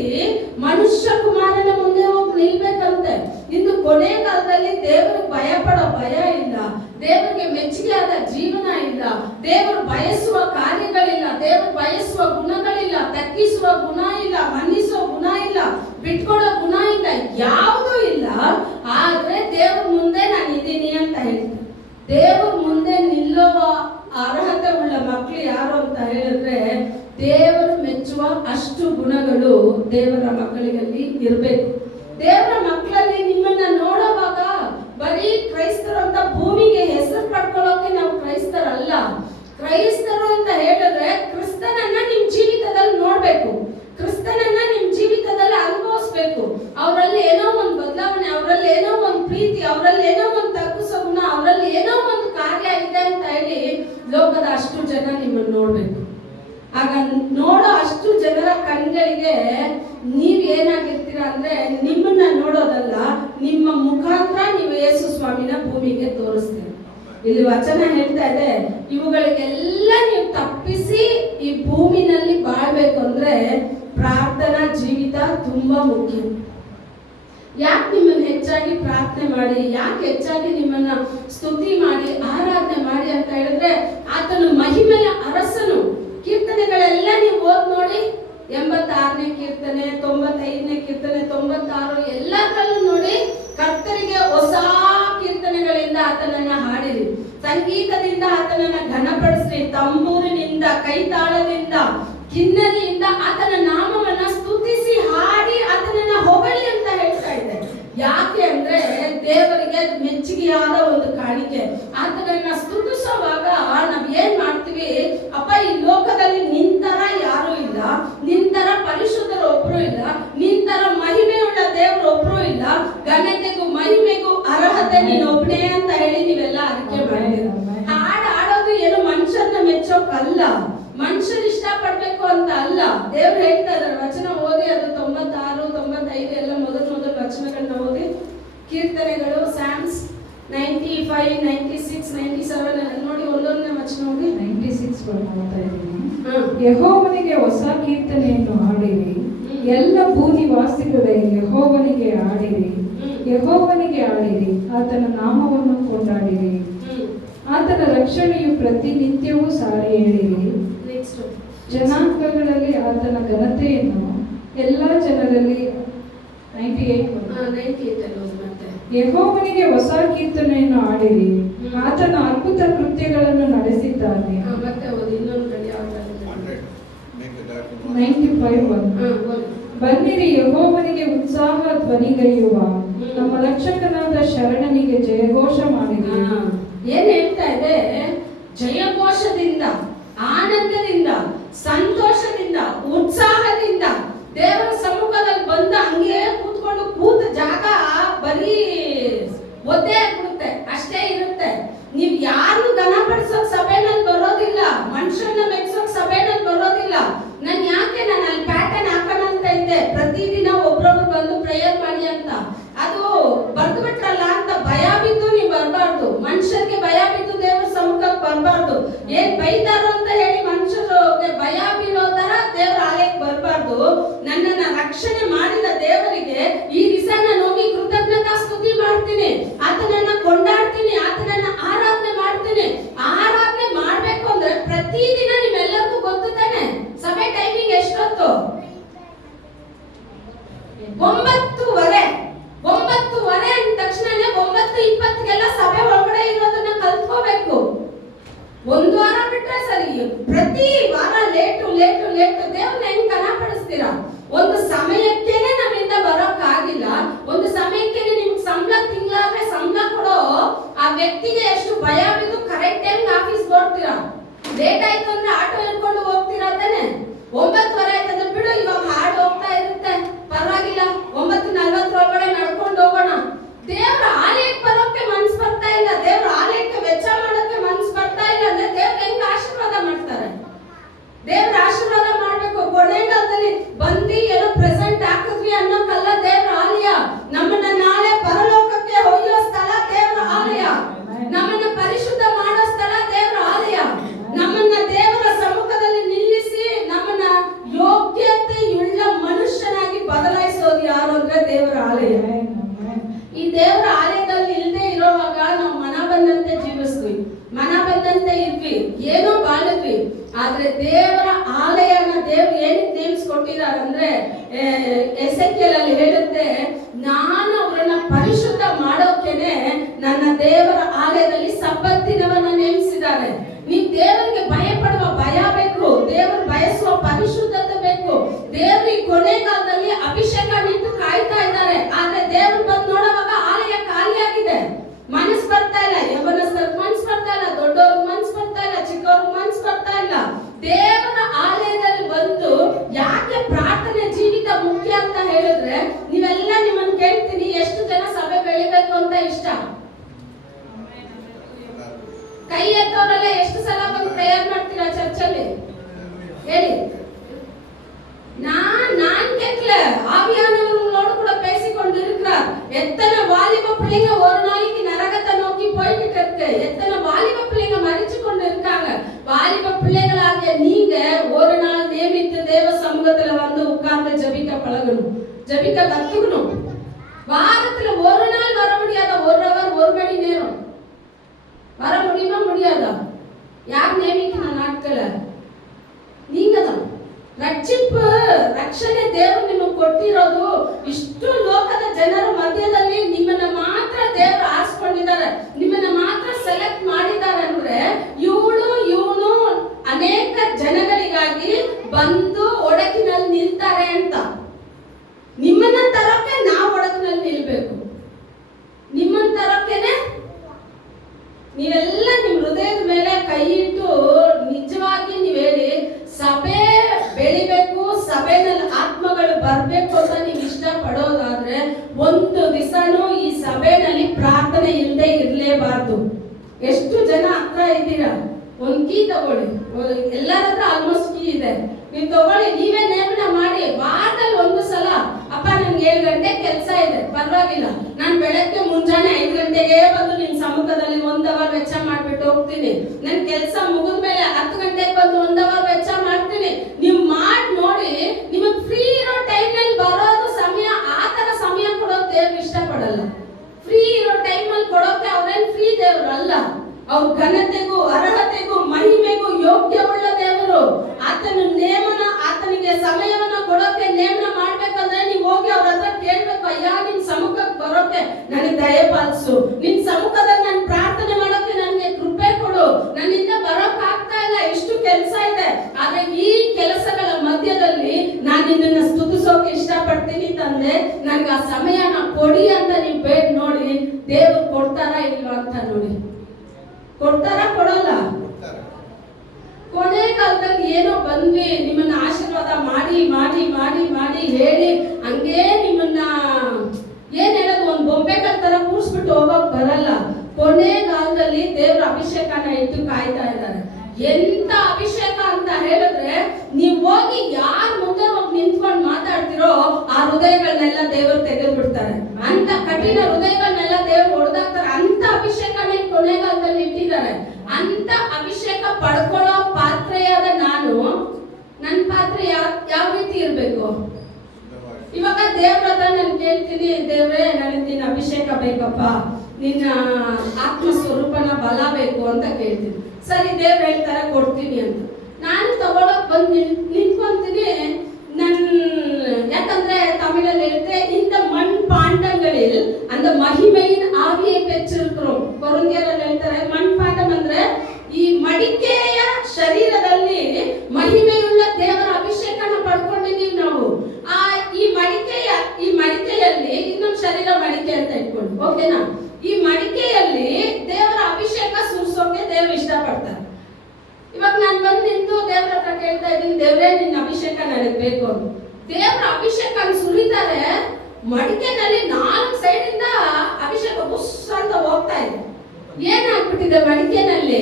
ಮನುಷ್ಯ ಕುಮಾರನ ಮುಂದೆ ಹೋಗಿ ನಿಲ್ಬೇಕಂತೆ. ಇನ್ನು ಕೊನೆ ಕಾಲದಲ್ಲಿ ದೇವರಿಗೆ ಭಯ ಪಡೋ ಭಯ ಇಲ್ಲ, ದೇವರಿಗೆ ಮೆಚ್ಚುಗೆ ಆದ ಜೀವನ ಇಲ್ಲ, ದೇವರು ಬಯಸುವ ಕಾರ್ಯಗಳಿಲ್ಲ, ದೇವರು ಬಯಸುವ ಗುಣಗಳಿಲ್ಲ, ತಗ್ಗಿಸುವ ಗುಣ ಇಲ್ಲ, ಮನ್ನಿಸುವ ಗುಣ ಇಲ್ಲ, ಬಿಟ್ಕೊಡೋ ಗುಣ ಇಲ್ಲ, ಯಾವುದೂ ಇಲ್ಲ. ಆದ್ರೆ ದೇವ್ರ ಮುಂದೆ ನಾನು ಇದ್ದೀನಿ ಅಂತ ಹೇಳ್ತೀನಿ. ದೇವ್ರ ಮುಂದೆ ನಿಲ್ಲುವ ಅರ್ಹತೆ ಉಳ್ಳ ಮಕ್ಕಳು ಯಾರು ಅಂತ ಹೇಳಿದ್ರೆ, ದೇವರು ಮೆಚ್ಚುವ ಅಷ್ಟು ಗುಣಗಳು ದೇವರ ಮಕ್ಕಳಿಗಲ್ಲಿ ಇರಬೇಕು. ದೇವರ ಮಕ್ಕಳಲ್ಲಿ ನಿಮ್ಮನ್ನ ನೋಡುವಾಗ ಬರೀ ಕ್ರೈಸ್ತರು ಅಂತ ಭೂಮಿಗೆ ಹೆಸರು ಪಡ್ಕೊಳ್ಳೋಕೆ ನಾವು ಕ್ರೈಸ್ತರಲ್ಲ. ಕ್ರೈಸ್ತರು ಅಂತ ಹೇಳಿದ್ರೆ ಕ್ರಿಸ್ತನನ್ನ ನಿಮ್ ಜೀವಿತದಲ್ಲಿ ನೋಡ್ಬೇಕು, ಕ್ರಿಸ್ತನನ್ನ ನಿಮ್ ಜೀವಿತದಲ್ಲಿ ಅನುಭವಿಸ್ಬೇಕು. ಅವರಲ್ಲಿ ಏನೋ ಒಂದು ಬದಲಾವಣೆ, ಅವರಲ್ಲಿ ಏನೋ ಒಂದು ಪ್ರೀತಿ, ಅವರಲ್ಲಿ ಏನೋ ಒಂದು ತಗ್ಗಿಸೋ ಗುಣ, ಅವರಲ್ಲಿ ಏನೋ ಒಂದು ಕಾರ್ಯ ಇದೆ ಅಂತ ಹೇಳಿ ಲೋಕದ ಅಷ್ಟು ಜನ ನಿಮ್ಮನ್ನು ನೋಡ್ಬೇಕು. ಆಗ ನೋಡೋ ಅಷ್ಟು ಜನರ ಕಣ್ಗಳಿಗೆ ನೀವ್ ಏನಾಗಿರ್ತೀರಾ ಅಂದ್ರೆ, ನಿಮ್ಮನ್ನ ನೋಡೋದಲ್ಲ, ನಿಮ್ಮ ಮುಖಾಂತರ ನೀವು ಯೇಸು ಸ್ವಾಮಿನ ಭೂಮಿಗೆ ತೋರಿಸ್ತೀರ. ಇಲ್ಲಿ ವಚನ ಹೇಳ್ತಾ ಇದೆ, ಇವುಗಳಿಗೆಲ್ಲ ನೀವು ತಪ್ಪಿಸಿ ಈ ಭೂಮಿನಲ್ಲಿ ಬಾಳ್ಬೇಕು ಅಂದ್ರೆ ಪ್ರಾರ್ಥನಾ ಜೀವಿತ ತುಂಬಾ ಮುಖ್ಯ. ಯಾಕೆ ನಿಮ್ಮನ್ನ ಹೆಚ್ಚಾಗಿ ಪ್ರಾರ್ಥನೆ ಮಾಡಿ, ಯಾಕೆ ಹೆಚ್ಚಾಗಿ ನಿಮ್ಮನ್ನ ಸ್ತುತಿ ಮಾಡಿ, ಆರಾಧನೆ ಮಾಡಿ ಅಂತ ಹೇಳಿದ್ರೆ, ಆತನು ಮಹಿಮೆಯ ಅರಸನು. ಕೀರ್ತನೆಗಳೆಲ್ಲ ನೀವು ಓದ್ ನೋಡಿ, 86ನೇ ಕೀರ್ತನೆ, 95ನೇ ಕೀರ್ತನೆ, 96 ಎಲ್ಲದರಲ್ಲೂ ನೋಡಿ, ಕರ್ತರಿಗೆ ಹೊಸ ಕೀರ್ತನೆಗಳಿಂದ ಆತನನ್ನ ಹಾಡಿರಿ, ಸಂಗೀತದಿಂದ ಆತನನ್ನ ಘನಪಡಿಸ್ರಿ, ತಂಬೂರಿನಿಂದ, ಕೈತಾಳದಿಂದ, ಕಿನ್ನರಿಯಿಂದ ಆತನ ನಾಮವನ್ನ ಸ್ತುತಿಸಿ ಹಾಡಿ ಆತನನ್ನ ಹೊಗಳಿ ಅಂತ ಹೇಳ್ತಾ ಇದೆ. ಯಾಕೆ ಅಂದ್ರೆ ದೇವರಿಗೆ ಮೆಚ್ಚುಗೆಯಾದ ಒಂದು ಕಾಣಿಕೆ. ಆತನನ್ನ ಸ್ತುತಿಸುವಾಗ ನಾವ್ ಏನ್ ಮಾಡ್ತೀವಿ, ಅಪ್ಪ ಈ ಲೋಕದಲ್ಲಿ ನಿಂತರ ಯಾರು ಇಲ್ಲ, ನಿಂತರ ಪರಿಶುದ್ಧರು ಒಬ್ರು ಇಲ್ಲ, ನಿಂತರ ಮಹಿಮೆಯುಳ್ಳ ದೇವರು ಒಬ್ರು ಇಲ್ಲ, ಘನತೆಗೂ ಮಹಿಮೆಗೂ ಅರ್ಹತೆ ನೀನು ಒಬ್ನೇ ಅಂತ ಹೇಳಿ ನೀವೆಲ್ಲ ಅರಿಕೆ ಮಾಡಿದ್ದೀರ. ಹಾಡೋದು ಏನು ಮನುಷ್ಯರನ್ನ ಮೆಚ್ಚೋಕಲ್ಲ, ಮನುಷ್ಯರು ಇಷ್ಟಪಡ್ಬೇಕು ಅಂತ ಅಲ್ಲ. ದೇವ್ರು ಹೇಳ್ತಾ ಇದ್ದಾರೆ, ವಚನ ಓದಿ, ಅದು 96, 95 ಎಲ್ಲ ಮೊದಲು ವಚನಗಳನ್ನ ಓದಿ. ಕೀರ್ತನೆಗಳು, ಸ್ಯಾಮ್ಸ್ 95, 96, 97 ಎಲ್ಲ ನೋಡಿ, ಒಂದೊಂದನೇ ವಚನ ಓದಿ. 96 ಓದ್ತಾ ಇದ್ದೀನಿ. ಯೆಹೋವನಿಗೆ ಹೊಸ ಕೀರ್ತನೆಯನ್ನು ಹಾಡಿರಿ, ಎಲ್ಲ ಭೂನಿವಾಸಿಗಳೇ ಯೆಹೋವನಿಗೆ ಹಾಡಿರಿ, ಯೆಹೋವನಿಗೆ ಹಾಡಿರಿ, ಆತನ ನಾಮವನ್ನು ಕೊಂಡಾಡಿರಿ, ಆತನ ರಕ್ಷಣೆಯು ಪ್ರತಿನಿತ್ಯವೂ ಸಾರಿ ಹೇಳಿರಿ. ಜನಾಂಗಗಳಲ್ಲಿ ಆತನ ಘನತೆಯನ್ನು ಎಲ್ಲ ಜನರಲ್ಲಿ. 98 ಯೆಹೋವನಿಗೆ ಹೊಸ ಕೀರ್ತನೆಯನ್ನು ಹಾಡಿರಿ, ಆತನ ಅದ್ಭುತ ಕೃತ್ಯಗಳನ್ನು ನಡೆಸಿದ್ದಾನೆ. 95 ಬನ್ನಿರಿ, ಯೆಹೋವನಿಗೆ ಉತ್ಸಾಹ ಧ್ವನಿಗೈಯುವ, ನಮ್ಮ ರಕ್ಷಕನಾದ ಶರಣನಿಗೆ ಜಯಘೋಷ ಮಾಡಿರಿ. ಏನ್ ಹೇಳ್ತಾ ಇದೆ? ಜಯಘೋಷದಿಂದ, ಆನಂದದಿಂದ, ಸಂತೋಷದಿಂದ, ಉತ್ಸಾಹದಿಂದ ದೇವರ ಸಮ್ಮುಖದಲ್ಲಿ ಬಂದ ಹಂಗೆ ಕೂತ ಜಾಗ ಬರೀ ಒದ್ದೆ ಆಗ್ಬಿಡುತ್ತೆ, ಅಷ್ಟೇ ಇರುತ್ತೆ. ನೀವ್ ಯಾರು ಘನಪಡಿಸೋಕ್ ಸಭೆನಲ್ಲಿ ಬರೋದಿಲ್ಲ, ಮನುಷ್ಯನ ಮೆಚ್ಚೋಕ್ ಸಭೆನಲ್ಲಿ ಬರೋದಿಲ್ಲ. ನಾನು ಯಾಕೆ ನಾನು ಅಲ್ಲಿ ಏನ್ ಬೈತಾರೋ ಅಂತ ಹೇಳಿ ಮನುಷ್ಯರಿಗೆ ಭಯ ಬೀಳೋ ತರ ದೇವರ ಆಲಯಕ್ಕೆ ಬರಬಾರ್ದು. ನನ್ನನ್ನ ರಕ್ಷಣೆ ಮಾಡಿದ ದೇವರಿಗೆ ಈ ದಿವಸ ನಾನು ಹೋಗಿ ಕೃತಜ್ಞತಾ ಸ್ತುತಿ ಮಾಡ್ತೀನಿ, ಆತನನ್ನ ಕೊಂಡಾಡ್ತೀನಿ, ಆತನನ್ನ ಆರಾಧನೆ ಮಾಡ್ತೀನಿ. ಆರಾಧನೆ ಮಾಡ್ಬೇಕು ಅಂದ್ರೆ ಪ್ರತಿದಿನ ನಿಮ್ಮೆಲ್ಲರಿಗೂ ಗೊತ್ತು ತಾನೆ ಸಭೆ ಟೈಮಿಂಗ್ ಎಷ್ಟೊತ್ತು? 9:15. 9:15 ಅಂದ ತಕ್ಷಣ 9:20 ಸಭೆ ಒಳಗಡೆ ಇರೋದನ್ನ ಕಲ್ತ್ಕೋಬೇಕು. ಒಂದು ವಾರ ಬಿಟ್ರೆ ಸರಿ, ಪ್ರತಿ ವಾರ ಲೇಟು ಲೇಟು ಲೇಟು ದೇವ್ರನ್ನ ಹೆಂಗ್ ಕನಪಡಿಸ್ತೀರಾ? ಒಂದು ಸಮಯಕ್ಕೇನೆ ನಮ್ಮಿಂದ ಬರೋಕ್ ಆಗಿಲ್ಲ, ಒಂದು ಸಮಯಕ್ಕೇನೆ ನಿಮ್ಗೆ ಸಂಬಳ ತಿಂಗಳಾದ್ರೆ ಸಂಬಳ ಕೊಡೋ ಆ ವ್ಯಕ್ತಿಗೆ ಎಷ್ಟು ಭಯ ಬಿದ್ದು ಕರೆಕ್ಟ್ ಟೈಮ್ ಆಫೀಸ್ ಬರ್ತೀರಾ? ಲೇಟ್ ಆಯ್ತು ಅಂದ್ರೆ ಆಟೋ ಹಿಡ್ಕೊಂಡು ಹೋಗ್ತೀರಾ ತಾನೆ? 9:15 ಆಯ್ತಂದ್ರೆ ಬಿಡು, ಇವಾಗ ಹಾಡು ಹೋಗ್ತಾ ಇರುತ್ತೆ, ಪರವಾಗಿಲ್ಲ, 9:40 ಒಳಗಡೆ ನಡ್ಕೊಂಡು ಹೋಗೋಣ. ದೇವ್ರ ಆಲಯಕ್ಕೆ ಬರೋಕೆ ಮನ್ಸು ಬರ್ತಾ ಇಲ್ಲ, ದೇವ್ರ ಆಲಯಕ್ಕೆ ವೆಚ್ಚ ಮಾಡೋಕೆ ಮನ್ಸು ಬರ್ತಾ ಇಲ್ಲ ಅಂದ್ರೆ ದೇವ್ರ ಹೆಂಗ್ ಆಶೀರ್ವಾದ ಮಾಡ್ತಾರೆ? ದೇವ್ರ ಆಶೀರ್ವಾದ ಮಾಡ್ಬೇಕು. ಕೊನೆಗಾಲದಲ್ಲಿ ಬಂದು ಏನೋ ಪ್ರೆಸೆಂಟ್ ಹಾಕಿದ್ವಿ ಅನ್ನೋಕಲ್ಲ ದೇವ್ರ ಆಲಯ. ನಮ್ಮನ್ನ ನಾಳೆ ಪರಲೋಕಕ್ಕೆ ಒಯ್ಯೋ ಸ್ಥಳ ದೇವ್ರ ಆಲಯ, ನಮ್ಮನ್ನ ಪರಿಶುದ್ಧ ಮಾಡೋ ಸ್ಥಳ ದೇವ್ರ ಆಲಯ. ನಮ್ಮನ್ನ ದೇವರ ಸಮ್ಮುಖದಲ್ಲಿ ನಿಲ್ಲಿಸಿ ನಮ್ಮನ್ನ ಯೋಗ್ಯತೆಯುಳ್ಳ ಮನುಷ್ಯನಾಗಿ ಬದಲಾಯಿಸೋದು ಯಾರು ಅಂದ್ರೆ ದೇವರ ಆಲಯ. ಈ ದೇವರ ಆಲಯದಲ್ಲಿ ಇಲ್ಲದೆ ಇರೋವಾಗ ನಾವು ಮನ ಬಂದಂತೆ ಜೀವಿಸ್ತೀವಿ, ಮನ ಬಂದಂತೆ ಇದ್ವಿ, ಏನೋ ಬಾಳಿದ್ವಿ. ಆದ್ರೆ ದೇವರ ಆಲಯನ ದೇವ್ರು ಏನಕ್ಕೆ ನೇಮಿಸ್ಕೊಟ್ಟಿದಾರಂದ್ರೆ ಎಸೆಕಿಯೇಲ್ ಅಲ್ಲಿ ಹೇಳುತ್ತೆ, ನಾನು ಅವರನ್ನ ಪರಿಶುದ್ಧ ಮಾಡೋಕೆನೆ ನನ್ನ ದೇವರ ಆಲಯದಲ್ಲಿ ಸಬ್ಬತ್ ದಿನವನ್ನ ನೇಮಿಸಿದ್ದಾರೆ. ನೀವು ದೇವರಿಗೆ ಭಯ ಪಡುವ ಭಯ ಬೇಕು, ದೇವರು ಬಯಸುವ ಪರಿಶುದ್ಧತೆ ಬೇಕು. ದೇವ್ರ ಕೊನೆಗಾಲದಲ್ಲಿ ಅಭಿಷೇಕ ನಿಂತು ಕಾಯ್ತಾ ಇದ್ದಾರೆ. ಆದ್ರೆ ದೇವ್ರು ಬಂದು ನೋಡುವಾಗ ಆಲಯ ಖಾಲಿಯಾಗಿದೆ, ಮನಸ್ಸು ಬರ್ತಾ ಇಲ್ಲ, ಯೌವನಸ್ಥರಿಗೆ ಮನಸ್ಸು ಬರ್ತಾ ಇಲ್ಲ, ದೊಡ್ಡವ್ರಿಗೆ ಮನಸ್ಸು ಬರ್ತಾ ಇಲ್ಲ, ಚಿಕ್ಕವ್ರಿಗೆ ಮನಸ್ಸು ಬರ್ತಾ ಇಲ್ಲ. ದೇವರ ಆಲಯದಲ್ಲಿ ಬಂದು ಯಾಕೆ ಪ್ರಾರ್ಥನೆ ಜೀವಿತ ಮುಖ್ಯ ಅಂತ ಹೇಳಿದ್ರೆ, ನೀವೆಲ್ಲ ನಿಮ್ಮನ್ನು ಕೇಳ್ತೀನಿ, ಎಷ್ಟು ಜನ ಸಭೆ ಬೆಳಿಬೇಕು ಅಂತ ಇಷ್ಟ? ಕೈ ಎತ್ತವರೆಲ್ಲ ಎಷ್ಟು ಸಲ ಬಂದು ಪ್ರೇಯರ್ ಮಾಡ್ತೀರಾ ಚರ್ಚಲ್ಲಿ ಹೇಳಿ? நான் கேட்கல, ஆவியானவர்களோடு கூட பேசிக்கொண்டு இருக்கிறார். எத்தனை வாலிப பிள்ளைங்க ஒரு நாளைக்கு நரகத்தை நோக்கி போய்கிட்டு இருக்கு, எத்தனை வாலிப பிள்ளைங்க மரிச்சு கொண்டு இருக்காங்க. வாலிப பிள்ளைகளாகிய நீங்க ஒரு நாள் நியமித்து தேவ சமூகத்துல வந்து உட்கார்ந்து ஜெபிக்க பழகணும், ஜெபிக்க கத்துக்கணும். வாரத்துல ஒரு நாள் வர முடியாத, ஒரு ஹவர், ஒரு மணி நேரம் வர முடியுமா? முடியாதா? யார் நியமிக்கிற நாட்களை? நீங்க தான். ರಕ್ಷಿப்பு ರಕ್ಷಣೆ ದೇವರು ನಿಮಗೆ ಕೊಟ್ಟಿರೋದು. ಇಷ್ಟು ಲೋಕದ ಜನರ ಮಧ್ಯದಲ್ಲಿ ನಿಮ್ಮನ್ನ ಮಾತ್ರ ದೇವರು ಆರಿಸ್ಕೊಂಡಿದ್ದಾರೆ, ನಿಮ್ಮನ್ನ ಮಾತ್ರ ಸೆಲೆಕ್ಟ್ ಮಾಡಿದ್ದಾರೆ ಅಂದ್ರೆ ಇವನು ಅನೇಕ ಜನಗಳಿಗಾಗಿ ಬಂದು ಒಡಕಿನಲ್ಲಿ ನಿಲ್ತಾರೆ ಅಂತ. ನಿಮ್ಮನ್ನ ತರಕ್ಕೆ ನಾವು ಒಡಕಿನಲ್ಲಿ ನಿಲ್ಬೇಕು. ನಿಮ್ಮನ್ನ ತರಕ್ಕೆನೆ ನೀವೆಲ್ಲ ನಿಮ್ ಹೃದಯದ ಮೇಲೆ ಕೈ ಇಟ್ಟು ನಿಜವಾಗಿ ನೀವ್ ಹೇಳಿ, ಸಭೆ ಬೆಳಿಬೇಕು, ಸಭೆನಲ್ಲಿ ಆತ್ಮಗಳು ಬರ್ಬೇಕು ಅಂತ ನೀವು ಇಷ್ಟ ಪಡೋದಾದ್ರೆ ಒಂದು ದಿವಸನೂ ಈ ಸಭೆನಲ್ಲಿ ಪ್ರಾರ್ಥನೆ ಇಲ್ಲದೆ ಇರಲೇಬಾರ್ದು. ಎಷ್ಟು ಜನ ಹತ್ರ ಇದ್ದೀರಾ? ಒಂದ್ ಕೀ ತಗೊಳ್ಳಿ, ಎಲ್ಲರ ಹತ್ರ ಆಲ್ಮೋಸ್ಟ್ ಕೀ ಇದೆ, ನೀವು ತಗೊಳ್ಳಿ, ನೀವೇ ನೇಮನ ಮಾಡಿ. ವಾರದಲ್ಲಿ ಒಂದು ಸಲ, ಅಪ್ಪ ನನ್ಗೆ 7 ಗಂಟೆ ಕೆಲಸ ಇದೆ, ಪರವಾಗಿಲ್ಲ, ನಾನು ಬೆಳಗ್ಗೆ ಮುಂಜಾನೆ 5 ಗಂಟೆಗೆ ಬಂದು ನಿಮ್ ಸಮ್ಮುಖದಲ್ಲಿ 1 ಅವರ್ ವೆಚ್ಚ ಮಾಡ್ಬಿಟ್ಟು ಹೋಗ್ತೀನಿ. ನನ್ ಕೆಲಸ ಮುಗಿದ್ಮೇಲೆ 10 ಗಂಟೆಗೆ ಬಂದು 1 ಅವರ್ ವೆಚ್ಚ ಮಾಡ್ತೀನಿ. ನೀವು ಮಾಡಿ ನೋಡಿ, ನಿಮಗೆ ಫ್ರೀ ಇರೋ ಟೈಮ್ ನಲ್ಲಿ ಬರೋದು ಸಮಯ, ಆ ತರ ಸಮಯ ಕೊಡೋಕೆ ದೇವ್ರು ಇಷ್ಟಪಡಲ್ಲ. ಫ್ರೀ ಇರೋ ಟೈಮ್ ಅಲ್ಲಿ ಕೊಡೋಕೆ ಅವ್ರೇನ್ ಫ್ರೀ ದೇವ್ರು ಅಲ್ಲ. ಅವ್ರ ಘನತೆಗೂ ಅರ್ಹತೆಗೂ ಮಹಿಮೆಗೂ ಯೋಗ್ಯವುಳ್ಳ ದೇವರು. ಆತನ ನೇಮನ, ಆತನಿಗೆ ಸಮಯವನ್ನ ಕೊಡೋಕೆ ನೇಮನ ಮಾಡ್ಬೇಕಂದ್ರೆ ನೀವು ಹೋಗಿ ಅವ್ರ ಹತ್ರ ಕೇಳ್ಬೇಕು, ಅಯ್ಯ ನಿಮ್ ಸಮ್ಮುಖಕ್ಕೆ ಬರೋಕೆ ನನಗೆ ದಯೆ ಪಾಲಿಸು, ನಿನ್ ಸಮ್ಮುಖದಲ್ಲಿ ನಾನು ಪ್ರಾರ್ಥನೆ ಮಾಡೋಕೆ ನನಗೆ ಕೃಪೆ ಕೊಡು, ನನ್ನಿಂದ ಬರೋಕ್ ಆಗ್ತಾ ಇಲ್ಲ, ಇಷ್ಟು ಕೆಲಸ ಇದೆ, ಆದ್ರೆ ಈ ಕೆಲಸಗಳ ಮಧ್ಯದಲ್ಲಿ ನಾನು ನಿನ್ನನ್ನ ಸ್ತುತಿಸೋಕೆ ಇಷ್ಟಪಡ್ತೀನಿ ತಂದೆ, ನನ್ಗೆ ಆ ಸಮಯನ ಕೊಡಿ ಅಂತ ನೀವು ಬೇಡ ನೋಡಿ. ದೇವರು ಕೊಡ್ತಾರಾ ಇಲ್ವಾ ಅಂತ ನೋಡಿ. ಕೊಡ್ತಾರ ಕೊಡಲ್ಲ? ಕೊನೆ ಕಾಲದಲ್ಲಿ ಏನೋ ಬಂದ್ವಿ, ನಿಮ್ಮನ್ನ ಆಶೀರ್ವಾದ ಮಾಡಿ ಮಾಡಿ ಮಾಡಿ ಮಾಡಿ ಹೇಳಿ ಹಂಗೆ ನಿಮ್ಮನ್ನ ಏನ್ ಹೇಳೋದು, ಒಂದ್ ಬೊಂಬೆಗಳ ತರ ಕೂರ್ಸ್ಬಿಟ್ಟು ಹೋಗೋಕ್ ಬರಲ್ಲ. ಕೊನೆ ಕಾಲದಲ್ಲಿ ದೇವ್ರ ಅಭಿಷೇಕನ ಇಟ್ಟು ಕಾಯ್ತಾ ಇದ್ದಾರೆ. ಎಂತ ಅಭಿಷೇಕ ಅಂತ ಹೇಳಿದ್ರೆ, ನೀವ್ ಹೋಗಿ ಯಾರ್ ಮುಂದೆ ಹೋಗಿ ನಿಂತ್ಕೊಂಡು ಮಾತಾಡ್ತಿರೋ ಆ ಹೃದಯಗಳನ್ನೆಲ್ಲ ದೇವರು ತೆಗೆದು ಬಿಡ್ತಾರೆ. ಅಂತ ಕಠಿಣ ಹೃದಯಗಳನ್ನೆಲ್ಲ ದೇವ್ರು ಹೊಡೆದಾಕ್ತಾರೆ. ಅಂತ ಅಭಿಷೇಕನ ಕೊನೆಗಾಲದಲ್ಲಿ ಇಟ್ಟಿದ್ದಾರೆ. ಸುರಿತಾರೆ. ಅಂತ ಅಭಿಷೇಕ ಪಡ್ಕೊಳ್ಳೋ ಪಾತ್ರೆಯಾದ ನಾನು, ನನ್ನ ಪಾತ್ರೆ ಯಾವ ರೀತಿ ಇರಬೇಕು? ಇವಾಗ ದೇವ್ರ ಹತ್ರ ನಾನು ಕೇಳ್ತೀನಿ, ದೇವ್ರೇ ನನಗೆ ನಿನ್ನ ಅಭಿಷೇಕ ಬೇಕಪ್ಪ, ನಿನ್ನ ಆತ್ಮ ಸ್ವರೂಪನ ಬಲ ಬೇಕು ಅಂತ ಕೇಳ್ತೀನಿ. ಸರಿ, ದೇವ್ರು ಹೇಳ್ತಾರೆ ಕೊಡ್ತೀನಿ ಅಂತ. ನಾನು ತಗೊಳಕ್ ಬಂದು ನಿಂತ್ಕೊಂತೀನಿ. ಯಾಕಂದ್ರೆ ತಮಿಳಲ್ಲಿ ಹೇಳ್ತೆ, இந்த மண் பாண்டங்களில் அந்த மகிமையின் ஆவியை பெற்றிருக்கிறோம். ಕೊರಿಂಥಿಯರಲ್ಲಿ ಹೇಳ್ತಾರೆ ಮಣ್ ಪಾಂಡಂ ಅಂದ್ರೆ ಈ ಮಡಿಕೆಯ ಶರೀರದಲ್ಲಿ ಮಹಿಮೆಯುಳ್ಳ ದೇವರ ಅಭಿಷೇಕನ ಪಡ್ಕೊಂಡಿದ್ದೀವಿ ನಾವು. ಈ ಮಡಿಕೆಯಲ್ಲಿ ಇನ್ನೊಂದು ಶರೀರ ಮಡಿಕೆ ಅಂತ ಇಟ್ಕೊಂಡು, ಓಕೆನಾ? ಈ ಮಡಿಕೆಯಲ್ಲಿ ದೇವರ ಅಭಿಷೇಕ ಸುರಿಸೋಕೆ ದೇವರು ಇಷ್ಟಪಡ್ತಾರೆ. ಇವಾಗ ನಾನು ಬಂದು ನಿಂತು ದೇವ್ರ ಹತ್ರ ಕೇಳ್ತಾ ಇದ್ದೀನಿ, ದೇವ್ರೇ ನಿನ್ನ ಅಭಿಷೇಕ ನನಗೆ ಬೇಕು ಅಂತ. ದೇವರ ಅಭಿಷೇಕ ಸುರಿತಾರೆ. ಮಡಿಕೆನಲ್ಲಿ 4 ಸೈಡಿಂದ ಅಭಿಷೇಕ ಬುಸ್ ಅಂತ ಹೋಗ್ತಾ ಇದೆ. ಏನಾಗ್ಬಿಟ್ಟಿದೆ ಮಡಿಕೆನಲ್ಲಿ?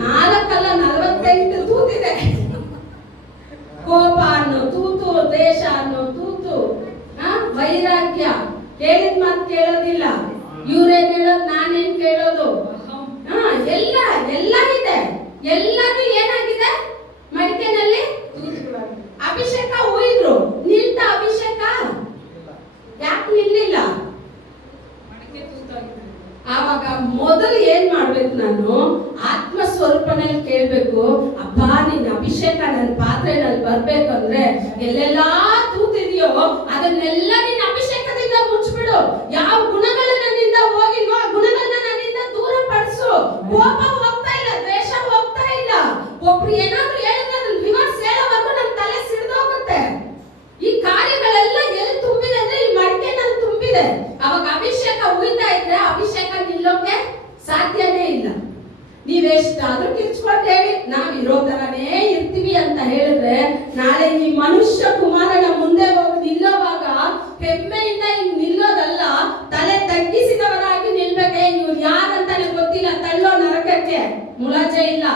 4 ಅಲ್ಲ 48 ತೂತಿದೆ. ಕೋಪ ಅನ್ನೋ ತೂತು, ದೇಶ ಅನ್ನೋ ತೂತು, ವೈರಾಗ್ಯ, ಹೇಳಿದ ಮಾತು ಕೇಳೋದಿಲ್ಲ, ಇವ್ರೇನ್ ಹೇಳೋದು ನಾನೇನ್ ಕೇಳೋದು, ಎಲ್ಲ ಇದೆ. ಎಲ್ಲಾನು ಏನಾಗಿದೆ ಮಡಿಕೆನಲ್ಲಿ? ಅಭಿಷೇಕ ಹೋಯ್ದ್ರು. ನಿಲ್ತ ಅಭಿಷೇಕ? ಯಾಕೆ ನಿಲ್ಲಿಲ್ಲ? ಆವಾಗ ಮೊದಲು ಏನ್ ಮಾಡ್ಬೇಕು? ನಾನು ಆತ್ಮ ಸ್ವರೂಪನಲ್ಲಿ ಕೇಳ್ಬೇಕು, ಅಪ್ಪ ನಿನ್ನ ಅಭಿಷೇಕ ನನ್ನ ಪಾತ್ರೆನಲ್ಲಿ ಬರ್ಬೇಕಂದ್ರೆ ಎಲ್ಲೆಲ್ಲಾ ತೂತಿದೆಯೋ ಅದನ್ನೆಲ್ಲ ನಿನ್ನ ಅಭಿಷೇಕದಿಂದ ಮುಚ್ಚಿಬಿಡು. ಯಾವ ಗುಣಗಳು ನನ್ನಿಂದ ಹೋಗಿಲ್ವೋ ಆ ಗುಣಗಳನ್ನ ನನ್ನಿಂದ ದೂರ ಪಡಿಸು. ಕೋಪ ಹೋಗ್ತಾ ಇಲ್ಲ, ದ್ವೇಷ ಹೋಗ್ತಾ ಇಲ್ಲ. ಒಬ್ರು ಏನಾದ್ರೂ ಹೇಳಿದ್ರೆ ಅದನ್ನ ರಿವರ್ಸ್ ಹೇಳೋವರೆಗೂ ನಮ್ಮ ತಲೆ ಸಿಡ್ದೋಗುತ್ತೆ. ಈ ಕಾರ್ಯಗಳೆಲ್ಲ ಎಲ್ಲಿ ತುಂಬಿದೆ ಅಂದ್ರೆ ಈ ಮಡಿಕೆನಲ್ಲಿ ತುಂಬಿದೆ. ಅವಾಗ ಅಭಿಷೇಕ ಉಯ್ತಾ ಇದ್ರೆ ಅಭಿಷೇಕ ನಿಲ್ಲೋಕೆ ಸಾಧ್ಯನೇ ಇಲ್ಲ. ನೀವೆಷ್ಟಾದ್ರೂ ಕಿರ್ಚ್ಕೊಂಡು ಹೇಳಿ ನಾವ್ ಇರೋ ತರನೇ ಇರ್ತೀವಿ ಅಂತ ಹೇಳಿದ್ರೆ, ನಾಳೆ ಈ ಮನುಷ್ಯ ಕುಮಾರನ ಮುಂದೆ ಹೋಗಿ ನಿಲ್ಲೋವಾಗ ಹೆಮ್ಮೆಯಿಂದ ಹಿಂಗ್ ನಿಲ್ಲೋದಲ್ಲ, ತಲೆ ತಗ್ಗಿಸಿದವರಾಗಿ ನಿಲ್ಬೇಕೆ. ಇವ್ರು ಯಾರಂತಾನೆ ಗೊತ್ತಿಲ್ಲ, ತಳ್ಳೋ ನರಕಕ್ಕೆ ಮುಲಾಜೆ ಇಲ್ಲ.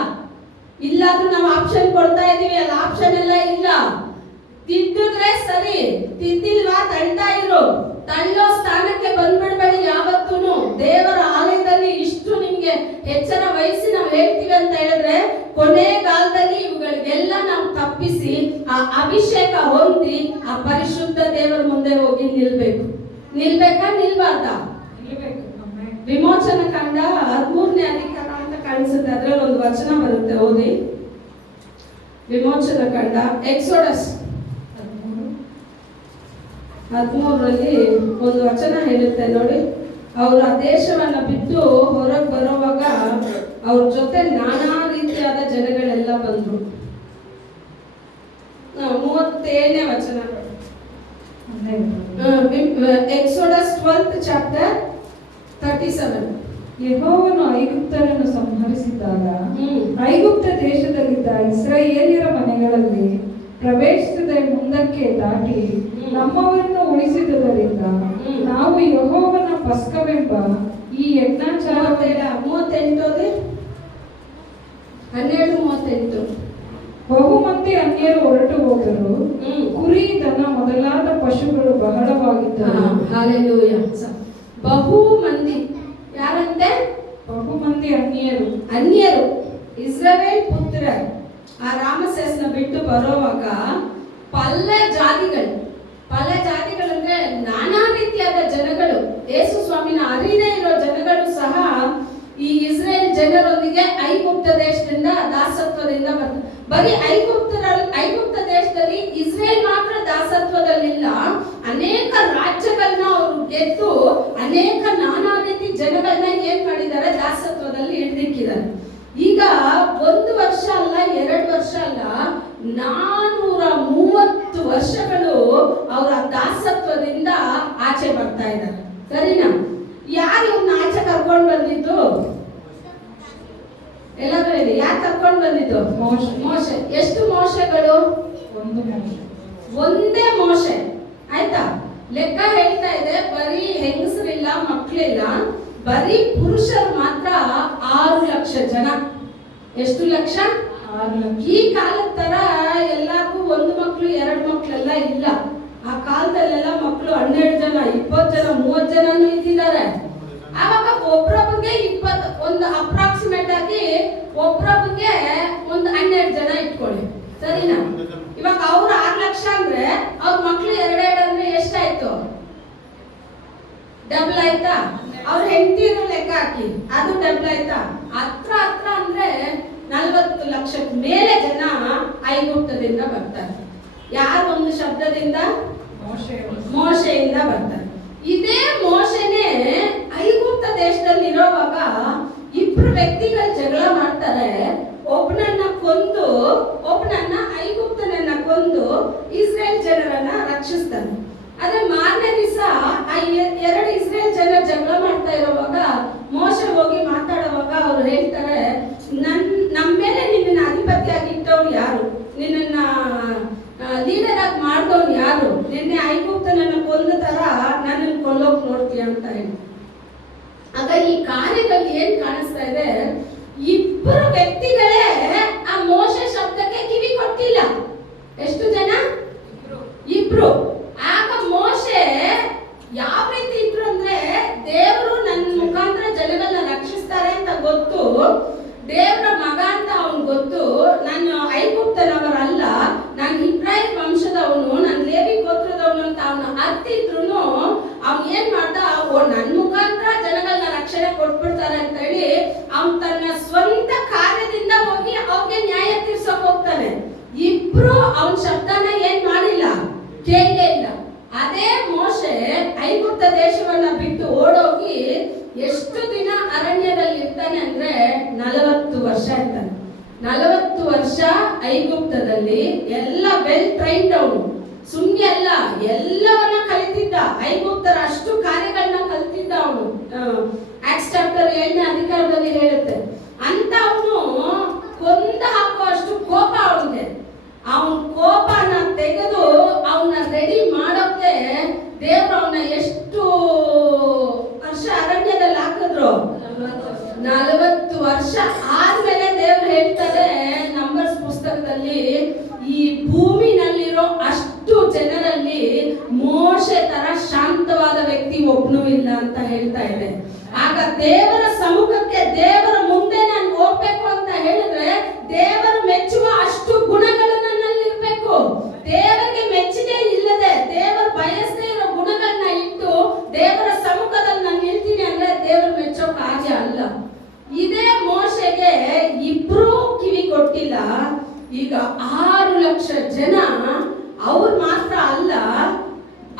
ಇಲ್ಲಾದ್ರೂ ನಾವು ಆಪ್ಷನ್ ಕೊಡ್ತಾ ಇದೀವಿ, ಅಲ್ಲಿ ಆಪ್ಷನ್ ಎಲ್ಲ ಇಲ್ಲ. ತಿದ್ದಿದ್ರೆ ಸರಿ, ತಿದ್ದಿಲ್ವಾ ತಳ್ತಾ ಇರು. ತಳ್ಳೋ ಸ್ಥಾನಕ್ಕೆ ಬಂದ್ಬಿಡ್ಬೇಡಿ ಯಾವತ್ತೂನು. ದೇವರ ಆಲಯದಲ್ಲಿ ಇಷ್ಟು ನಿಮ್ಗೆ ಎಚ್ಚರ ವಹಿಸಿ ನಾವು ಹೇಳ್ತೀವಿ ಅಂತ ಹೇಳಿದ್ರೆ, ಕೊನೆಗಾಲದಲ್ಲಿ ಇವುಗಳಿಗೆಲ್ಲ ನಾವು ತಪ್ಪಿಸಿ ಆ ಅಭಿಷೇಕ ಹೊಂದಿ ಆ ಪರಿಶುದ್ಧ ದೇವರ ಮುಂದೆ ಹೋಗಿ ನಿಲ್ಬೇಕು. ನಿಲ್ಬೇಕಾ ನಿಲ್ಬಾರ್ದಾ? ವಿಮೋಚನ ಕಂಡ 13ನೇ ಅಧಿಕಾರ ಅಂತ ಕಾಣಿಸುತ್ತೆ. ಅದ್ರಲ್ಲಿ ಒಂದು ವಚನ ಬರುತ್ತೆ, ಓದಿ. ವಿಮೋಚನ ಕಂಡ ಎಕ್ಸೋಡಸ್ 13ರಲ್ಲಿ ಒಂದು ವಚನ ಹೇಳುತ್ತೆ ನೋಡಿ. ಅವರು ಆ ದೇಶವನ್ನ ಬಿಟ್ಟು ಹೊರಗೆ ಬರುವಾಗ ಅವ್ರ ಜೊತೆ ನಾನಾ ರೀತಿಯಾದ ಜನಗಳೆಲ್ಲ ಬಂದ್ರು. 37ನೇ ವಚನ, ಎಕ್ಸೋಡಸ್ 12th ಚಾಪ್ಟರ್ 37. ಯೆಹೋವನು ಐಗುಪ್ತರನ್ನು ಸಂಹರಿಸಿದಾಗ ಐಗುಪ್ತ ದೇಶದಲ್ಲಿದ್ದ ಇಸ್ರಾಯೇಲ್ಯರ ಮನೆಗಳಲ್ಲಿ ಪ್ರವೇಶಿಸದೆ ಮುಂದಕ್ಕೆ ದಾಟಿ ನಮ್ಮವರನ್ನು ಉಳಿಸಿದುದರಿಂದ ನಾವು ಯೆಹೋವನ ಪಸ್ಕವೆಂಬ ಈ ಯಜ್ಞಾಚಾರ 12:38 ಬಹುಮಂದಿ ಅನ್ಯರು ಹೊರಟು ಹೋದರು. ಕುರಿ ದನ ಮೊದಲಾದ ಪಶುಗಳು ಬಹಳವಾಗಿದ್ದವು. ಹಲ್ಲೆಲೂಯಾ. ಬಹು ಮಂದಿ ಯಾರಂತೆ? ಬಹುಮಂದಿ ಅನ್ಯರು ಇಸ್ರಾಯೇಲ್ ಪುತ್ರ ಆ ರಾಮಸೇಸ್ನ ಬಿಟ್ಟು ಬರೋವಾಗ ಪಲ್ಲೆ ಜಾತಿಗಳಂದ್ರೆ ನಾನಾ ರೀತಿಯಾದ ಜನಗಳು, ಯೇಸು ಸ್ವಾಮಿನ ಅರಿದೇ ಇರೋ ಜನಗಳು ಸಹ ಈ ಇಸ್ರೇಲ್ ಜನರೊಂದಿಗೆ ಐಗುಪ್ತ ದೇಶದಿಂದ ದಾಸತ್ವದಿಂದ ಬರ್ತಾರೆ. ಬರೀ ಐಗುಪ್ತ ದೇಶದಲ್ಲಿ ಇಸ್ರೇಲ್ ಮಾತ್ರ ದಾಸತ್ವದಲ್ಲಿಲ್ಲ, ಅನೇಕ ರಾಜ್ಯಗಳನ್ನ ಅವರು ಗೆದ್ದು ಅನೇಕ ನಾನಾ ರೀತಿ ಜನಗಳನ್ನ ಏನ್ ಮಾಡಿದ್ದಾರೆ? ದಾಸತ್ವದಲ್ಲಿ ಹಿಡಿದಿಕ್ಕಿದ್ದಾರೆ. ಈಗ 1 ವರ್ಷ ಅಲ್ಲ, 2 ವರ್ಷ ಅಲ್ಲ, 430 ವರ್ಷಗಳು ಅವರ ದಾಸತ್ವದಿಂದ ಆಚೆ ಬರ್ತಾ ಇದ್ದಾರೆ. ಸರಿನಾ? ಯಾರು ಇವ್ನ ಆಚೆ ಕರ್ಕೊಂಡು ಬಂದಿದ್ದು? ಎಲ್ಲರೂ ಹೇಳಿ, ಯಾರು ಕರ್ಕೊಂಡು ಬಂದಿದ್ದು? ಮೋಶೆ. ಎಷ್ಟು ಮೋಶೆಗಳು? ಒಂದೇ ಮೋಶೆ. ಆಯ್ತಾ? ಲೆಕ್ಕ ಹೇಳ್ತಾ ಇದೆ, ಬರೀ ಹೆಂಗಸರಿಲ್ಲ, ಮಕ್ಕಳಿಲ್ಲ, ಬರೀ ಪುರುಷರು ಮಾತ್ರ 6 ಲಕ್ಷ ಜನ. ಎಷ್ಟು ಲಕ್ಷ? 6 ಲಕ್ಷ. ಈ ಕಾಲದ ತರ ಎಲ್ಲಾರ್ಗೂ 1 ಮಕ್ಳು 2 ಮಕ್ಳೆಲ್ಲ ಇಲ್ಲ. ಆ ಕಾಲದಲ್ಲೆಲ್ಲ ಮಕ್ಕಳು 12 ಜನ, 20 ಜನ, 30 ಜನನು ಇದ್ದಿದ್ದಾರೆ. ಆವಾಗ ಒಬ್ರೊಬ್ಬರಿಗೆ ಇಟ್ಕೊಳ್ಳಿ, ಸರಿನಾ? ಇವಾಗ ಅವ್ರು 6 ಲಕ್ಷ ಅಂದ್ರೆ ಅವ್ರ ಮಕ್ಳು 2 ಅಂದ್ರೆ ಎಷ್ಟಾಯ್ತು? ಡಬಲ್ ಆಯ್ತಾ? ಅವ್ರ ಹೆಂಡತಿರು ಲೆಕ್ಕ ಹಾಕಿ, ಅದು ಡಬಲ್ ಆಯ್ತಾ? ಹತ್ರ ಅಂದ್ರೆ 40 ಲಕ್ಷದ ಮೇಲೆ ಜನ ಐಗುಪ್ತದಿಂದ ಬರ್ತಾರೆ. ಯಾರು ಒಂದು ಶಬ್ದದಿಂದ? ಮೋಶೆಯಿಂದ ಬರ್ತಾರೆ. ಇದೇ ಮೋಶೆನೇ ಐಗುಪ್ತ ದೇಶದಲ್ಲಿ ಇರೋವಾಗ ಇಬ್ರು ವ್ಯಕ್ತಿಗಳು ಜಗಳ ಮಾಡ್ತಾರೆ. ಒಬ್ಬನನ್ನ ಕೊಂದು, ಒಬ್ಬನನ್ನ ಐಗುಪ್ತನನ್ನ ಕೊಂದು ಇಸ್ರೇಲ್ ಜನರನ್ನ ರಕ್ಷಿಸ್ತಾನೆ. ಆದ್ರೆ ಮಾರನೇ ದಿವಸ ಆ 2 ಇಸ್ರೇಲ್ ಜನ ಜಗಳ ಮಾಡ್ತಾ ಇರೋವಾಗ ಮೋಶೆ ಹೋಗಿ ಮಾತಾಡುವಾಗ ಅವ್ರು ಹೇಳ್ತಾರೆ, ನಮ್ಮ ಮೇಲೆ ನಿನ್ನ ಅಧಿಪತಿಯಾಗಿ ಇಟ್ಟವ್ರು ಯಾರು? ನಿನ್ನ ಲೀಡರ್ ಆಗಿ ಮಾಡಿದವ್ನು ಯಾರು? ನಿನ್ನೆ ಐಗುಪ್ತನನ್ನ ಕೊಂದ ತರ ನನ್ನನ್ನು ಕೊಲ್ಲೋಕ್ ನೋಡ್ತೀಯ ಅಂತ ಹೇಳಿ. ಆಗ ಈ ಕಾರ್ಯದಲ್ಲಿ ಏನ್ ಕಾಣಿಸ್ತಾ ಇದೆ? ಇಬ್ಬರು ವ್ಯಕ್ತಿಗಳೇ ಆ ಮೋಶೆ ಶಬ್ದಕ್ಕೆ ಕಿವಿ ಕೊಟ್ಟಿಲ್ಲ. ಎಷ್ಟು ಜನ? ಇಬ್ರು. ಆಗ ಮೋಶೆ ಯಾವ ರೀತಿ ಇದ್ರು ಅಂದ್ರೆ, ದೇವರು ನನ್ನ ಮುಖಾಂತರ ಜನಗಳನ್ನ ರಕ್ಷಿಸ್ತಾರೆ ಅಂತ ಗೊತ್ತು, ದೇವರ ಮಗ ಅಂತ ಅವನು ಗೊತ್ತು, ನಾನು ಐಗುಪ್ತನವರಲ್ಲ, ನಾನು ಇಬ್ರಾಹಿಂ ವಂಶದವನು, ನಾನು ಲೇವಿ ಗೋತ್ರದವನು ಅಂತ ಅವನು ಅರ್ತಿದ್ರು ಅವ್ನು ಏನ್ ಮಾಡ್ದ? ನನ್ನ ಮುಖಾಂತರ ಜನಗಳನ್ನ ರಕ್ಷಣೆ ಕೊಟ್ಬಿಡ್ತಾರೆ ಅಂತ ಹೇಳಿ ಅವನು ತನ್ನ ಸ್ವಂತ ಕಾರ್ಯದಿಂದ ಹೋಗಿ ಅವ್ರಿಗೆ ನ್ಯಾಯ ತೀರ್ಸೋಕ್ ಹೋಗ್ತಾನೆ. ಇಬ್ರು ಅವನ ಶಬ್ದನ ಏನ್ ಮಾಡಿಲ್ಲ, ಕೇಳಲೇ ಇಲ್ಲ. ಅದೇ ಮೋಶೆ ಐಗುಪ್ತ ದೇಶವನ್ನ ಬಿಟ್ಟು ಓಡೋಗಿ ಎಷ್ಟು ದಿನ ಅರಣ್ಯದಲ್ಲಿ ಇರ್ತಾನೆ ಅಂದ್ರೆ 40 ವರ್ಷ ಇರ್ತಾನೆ. 40 ವರ್ಷ ಐಗುಪ್ತದಲ್ಲಿ ಎಲ್ಲ ವೆಲ್ ಟ್ರೈನ್ಡ್ ಅವನು, ಸುಮ್ಮನೆ ಅಲ್ಲ, ಎಲ್ಲವನ್ನ ಕಲಿತಿದ್ದ. ಐಗುಪ್ತರ ಅಷ್ಟು ಕಾರ್ಯಗಳನ್ನ ಕಲಿತಿದ್ದ ಅವನು. ಆಕ್ಟ್ಸ್ ಚಾಪ್ಟರ್ 7ನೇ ಅಧಿಕಾರದಲ್ಲಿ ಹೇಳುತ್ತೆ. ಅಂತ ಅವನು ಕೊಂದ ಹಾಕೋ ಅಷ್ಟು ಕೋಪ ಅವನಿಗೆ. ಅವನ ಕೋಪನ ತೆಗೆದು ಅವನ್ನ ರೆಡಿ ಮಾಡೋಕೆ ದೇವ್ರು ಅವನ್ನ ಎಷ್ಟು ವರ್ಷ ಅರಣ್ಯದಲ್ಲಿ ಹಾಕಿದ್ರು? 40 ವರ್ಷ ಆದ್ಮೇಲೆ ದೇವ್ರು ಹೇಳ್ತಾರೆ ನಂಬರ್ಸ್ ಪುಸ್ತಕದಲ್ಲಿ, ಈ ಭೂಮಿನಲ್ಲಿರೋ ಅಷ್ಟು ಜನರಲ್ಲಿ ಮೋಶೆ ತರ ಶಾಂತವಾದ ವ್ಯಕ್ತಿ ಒಬ್ನು ಇಲ್ಲ ಅಂತ ಹೇಳ್ತಾ ಇದೆ. ಆಗ ದೇವರ ಸಮ್ಮುಖಕ್ಕೆ, ದೇವರ ಮುಂದೆ ನಾನು ಹೋಗ್ಬೇಕು ಅಂತ ಹೇಳಿದ್ರೆ ದೇವರು ಮೆಚ್ಚುವ ಅಷ್ಟು ಗುಣಗಳು ನನ್ನಲ್ಲಿ ಇರ್ಬೇಕು. ದೇವರಿಗೆ ಮೆಚ್ಚುಗೆ ಇಲ್ಲದೆ, ದೇವರ ಬಯಸದೇ ಇರೋ ಗುಣಗಳನ್ನ ಇಟ್ಟು ದೇವರ ಸಮ್ಮುಖದಲ್ಲಿ ನಾನು ನಿಲ್ತೀನಿ ಅಂದ್ರೆ ದೇವರು ಮೆಚ್ಚೋ ಕಾರ್ಯ ಅಲ್ಲ. ಇದೇ ಮೋಶೆಗೆ ಇಬ್ರು ಕಿವಿ ಕೊಟ್ಟಿಲ್ಲ. ಈಗ 6 ಲಕ್ಷ ಜನ, ಅವ್ರು ಮಾತ್ರ ಅಲ್ಲ,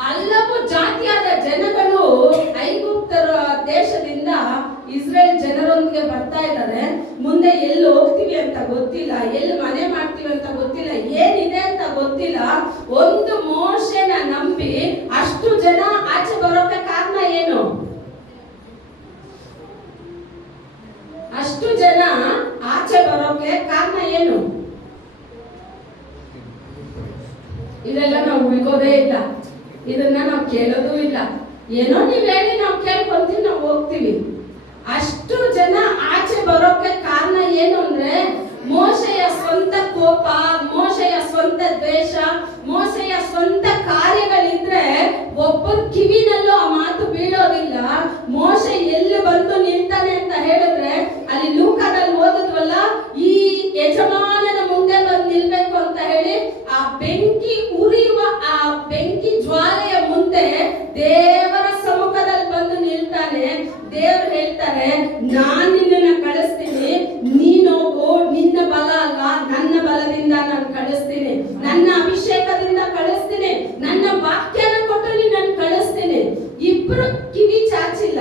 ಹಲವು ಜಾತಿಯಾದ ಜನಗಳು ಐಗುಪ್ತರ ದೇಶದಿಂದ ಇಸ್ರೇಲ್ ಜನರೊಂದಿಗೆ ಬರ್ತಾ ಇದ್ದಾರೆ. ಮುಂದೆ ಎಲ್ಲಿ ಹೋಗ್ತೀವಿ ಅಂತ ಗೊತ್ತಿಲ್ಲ, ಎಲ್ಲಿ ಮನೆ ಮಾಡ್ತೀವಿ ಅಂತ ಗೊತ್ತಿಲ್ಲ, ಏನಿದೆ ಅಂತ ಗೊತ್ತಿಲ್ಲ. ಒಂದು ಮೋಶೆನ ನಂಬಿ ಅಷ್ಟು ಜನ ಆಚೆ ಬರೋಕೆ ಕಾರಣ ಏನು? ಅಷ್ಟು ಜನ ಆಚೆ ಬರೋಕೆ ಕಾರಣ ಏನು? ಇದೆಲ್ಲ ನಾವು ಉಳ್ಕೋದೇ ಇಲ್ಲ, ಇದನ್ನ ನಾವು ಕೇಳೋದು ಇಲ್ಲ. ಏನೋ ನೀವ್ ಹೇಳಿ ನಾವು ಕೇಳ್ಕೊಂತೀವಿ, ನಾವು ಹೋಗ್ತೀವಿ. ಅಷ್ಟು ಜನ ಆಚೆ ಬರೋಕೆ ಕಾರಣ ಏನು ಅಂದ್ರೆ ಮೋಶೆಯ ಸ್ವಂತ ಕೋಪ, ಮೋಶೆಯ ಸ್ವಂತ ದ್ವೇಷ, ಮೋಶೆಯ ಸ್ವಂತ ಕಾರ್ಯಗಳಿದ್ರೆ ಒಬ್ಬರ ಕಿವಿನಲ್ಲೂ ಆ ಮಾತು ಬೀಳೋದಿಲ್ಲ. ಮೋಶೆ ಎಲ್ಲಿ ಬಂದು ನಿಲ್ತಾನೆ ಅಂತ ಹೇಳಿದ್ರೆ, ಅಲ್ಲಿ ಲೂಕಾದಲ್ಲಿ ಓದಿದ್ವಲ್ಲ, ಈ ಯಜಮಾನನ ಮುಂದೆ ಬಂದು ನಿಲ್ಬೇಕು ಅಂತ ಹೇಳಿ ಆ ಬೆಂಕಿ ಉರಿಯುವ ಆ ಬೆಂಕಿ ಜ್ವಾಲೆಯ ಮುಂದೆ ದೇವರ ಸಮ್ಮುಖದಲ್ಲಿ ಬಂದು ನಿಲ್ತಾನೆ. ದೇವರು ಹೇಳ್ತಾರೆ, ನಾನು ನಿನ್ನನ್ನ ಕಳಿಸ್ತೀನಿ, ನೀನು ಹೋಗು, ನಿನ್ನ ಬಲ ಅಲ್ಲ, ನನ್ನ ಬಲದಿಂದ ನಾನು ಕಳಿಸ್ತೀನಿ, ನನ್ನ ಅಭಿಷೇಕದಿಂದ ಕಳಿಸ್ತೀನಿ, ನನ್ನ ವಾಕ್ಯನ ಕೊಟ್ಟು ನಿನ್ನನ್ನು ಕಳಿಸ್ತೀನಿ. ಇಬ್ರು ಕಿವಿ ಚಾಚಿಲ್ಲ.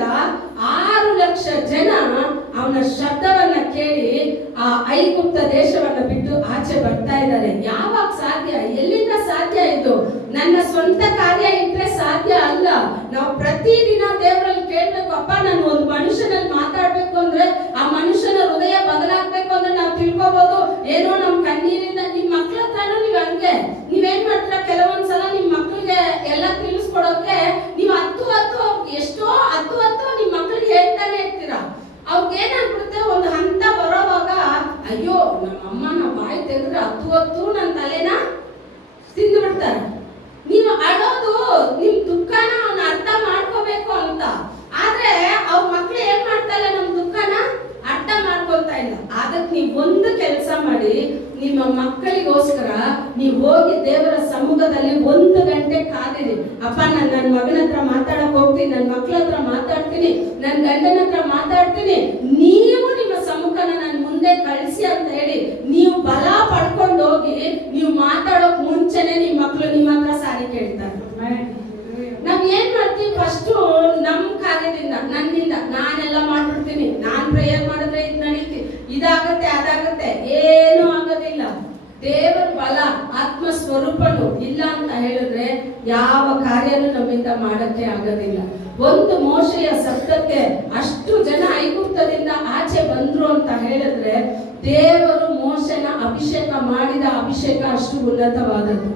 6 ಲಕ್ಷ ಜನ ಅವನ ಶಬ್ದವನ್ನ ಕೇಳಿ ಆ ಐಗುಪ್ತ ದೇಶವನ್ನ ಬಿಟ್ಟು ಆಚೆ ಬರ್ತಾ ಇದ್ದಾರೆ. ಯಾವಾಗ ಸಾಧ್ಯ? ಎಲ್ಲಿಂದ ಸಾಧ್ಯ ಇದು? ನನ್ನ ಸ್ವಂತ ಕಾರ್ಯ ಇದ್ರೆ ಸಾಧ್ಯ ಅಲ್ಲ. ನಾವು ಪ್ರತಿದಿನ ದೇವರಲ್ಲಿ ಕೇಳ್ಬೇಕು, ಅಪ್ಪ ನಾನು ಒಂದು ಮನುಷ್ಯನಲ್ಲಿ ಮಾತಾಡ್ಬೇಕು ಅಂದ್ರೆ ಆ ಮನುಷ್ಯನ ಹೃದಯ ಬದಲಾಗ್ಬೇಕು ಅಂದ್ರೆ ನಾವು ತಿಳ್ಕೊಬಹುದು. ಏನೋ ನಮ್ ಕಣ್ಣೀರಿಂದ ನಿಮ್ ಮಕ್ಳ ಹತ್ರನೂ ನೀವ್ ಹಂಗೆ ನೀವೇನ್ ಮಾಡ್ತೀರಾ, ಕೆಲವೊಂದ್ಸಲ ನಿಮ್ ಮಕ್ಳಿಗೆ ಎಲ್ಲ ತಿಳಿಸ್ಕೊಡೋಕೆ ನೀವು ಎಷ್ಟೋ ಹತ್ತು ನಿಮ್ ಮಕ್ಳಿಗೆ ಹೇಳ್ತಾನೆ ಇರ್ತೀರಾ. ಅವ್ರಿಗೆ ಏನಾಗ್ಬಿಡುತ್ತೆ, ಒಂದು ಹಂತ ಬರೋವಾಗ ಅಯ್ಯೋ ನಮ್ಮಮ್ಮ ನಾವು ಬಾಯಿ ತೆಗೆದ್ರೆ 10 ನನ್ನ ತಲೆನ ತಿಂದು ಬಿಡ್ತಾರೆ. ನೀವು ಅಳೋದು ನಿಮ್ ದುಃಖನ ಅವ್ನ ಅರ್ಥ ಮಾಡ್ಕೋಬೇಕು ಅಂತ. ಆದ್ರೆ ಅವ್ರ ಮಕ್ಳು ಏನ್ ಮಾಡ್ತಾ ಇಲ್ಲ, ನಮ್ ದುಃಖನ ಅರ್ಥ ಮಾಡ್ಕೊತಾ ಇಲ್ಲ. ಅದಕ್ಕೆ ನೀವು ಒಂದು ಕೆಲಸ ಮಾಡಿ, ನಿಮ್ಮ ಮಕ್ಕಳಿಗೋಸ್ಕರ ನೀವು ಹೋಗಿ ದೇವರ ಸಮ್ಮುಖದಲ್ಲಿ 1 ಗಂಟೆ ಕಾದಿರಿ. ಅಪ್ಪ ನಾನು ನನ್ನ ಮಗನ ಹತ್ರ ಮಾತಾಡಕ್ ಹೋಗ್ತೀನಿ, ನನ್ನ ಮಕ್ಕಳ ಹತ್ರ ಮಾತಾಡ್ತೀನಿ, ನನ್ನ ಗಂಡನ ಹತ್ರ ಮಾತಾಡ್ತೀನಿ, ನೀವು ನಿಮ್ಮ ಸಮ್ಮುಖನ ನನ್ನ ಮುಂದೆ ಕಳಿಸಿ ಅಂತ ಹೇಳಿ ನೀವು ಬಲ ಪಡ್ಕೊಂಡು ಹೋಗಿ ನೀವು ಮಾತಾಡೋಕ್ ಮುಂಚೆನೆ ನಿಮ್ಮ ಮಕ್ಕಳು ನಿಮ್ಮ ಹತ್ರ ಸಾರಿ ಕೇಳ್ತಾರೆ. ನಾವ್ ಏನ್ ಮಾಡ್ತೀವಿ, ಫಸ್ಟ್ ನಮ್ ಕಾರ್ಯದಿಂದ ನನ್ನಿಂದ ನಾನೆಲ್ಲ ಮಾಡ್ಬಿಡ್ತೀನಿ, ನಾನ್ ಪ್ರೇಯರ್ ಮಾಡಿದ್ರೆ ಇದು ನಡೀತಿ, ಇದಾಗತ್ತೆ ಅದಾಗತ್ತೆ, ಏನೂ ಆಗೋದಿಲ್ಲ. ದೇವರ ಬಲ ಆತ್ಮ ಸ್ವರೂಪನು ಇಲ್ಲ ಅಂತ ಹೇಳಿದ್ರೆ ಯಾವ ಕಾರ್ಯನೂ ನಮ್ಮಿಂದ ಮಾಡಕ್ಕೆ ಆಗೋದಿಲ್ಲ. ಒಂದು ಮೋಶೆಯ ಶಬ್ದಕ್ಕೆ ಅಷ್ಟು ಜನ ಐಗುಪ್ತದಿಂದ ಆಚೆ ಬಂದ್ರು ಅಂತ ಹೇಳಿದ್ರೆ ದೇವರು ಮೋಶೆನ ಅಭಿಷೇಕ ಮಾಡಿದ ಅಭಿಷೇಕ ಅಷ್ಟು ಉನ್ನತವಾದದ್ದು.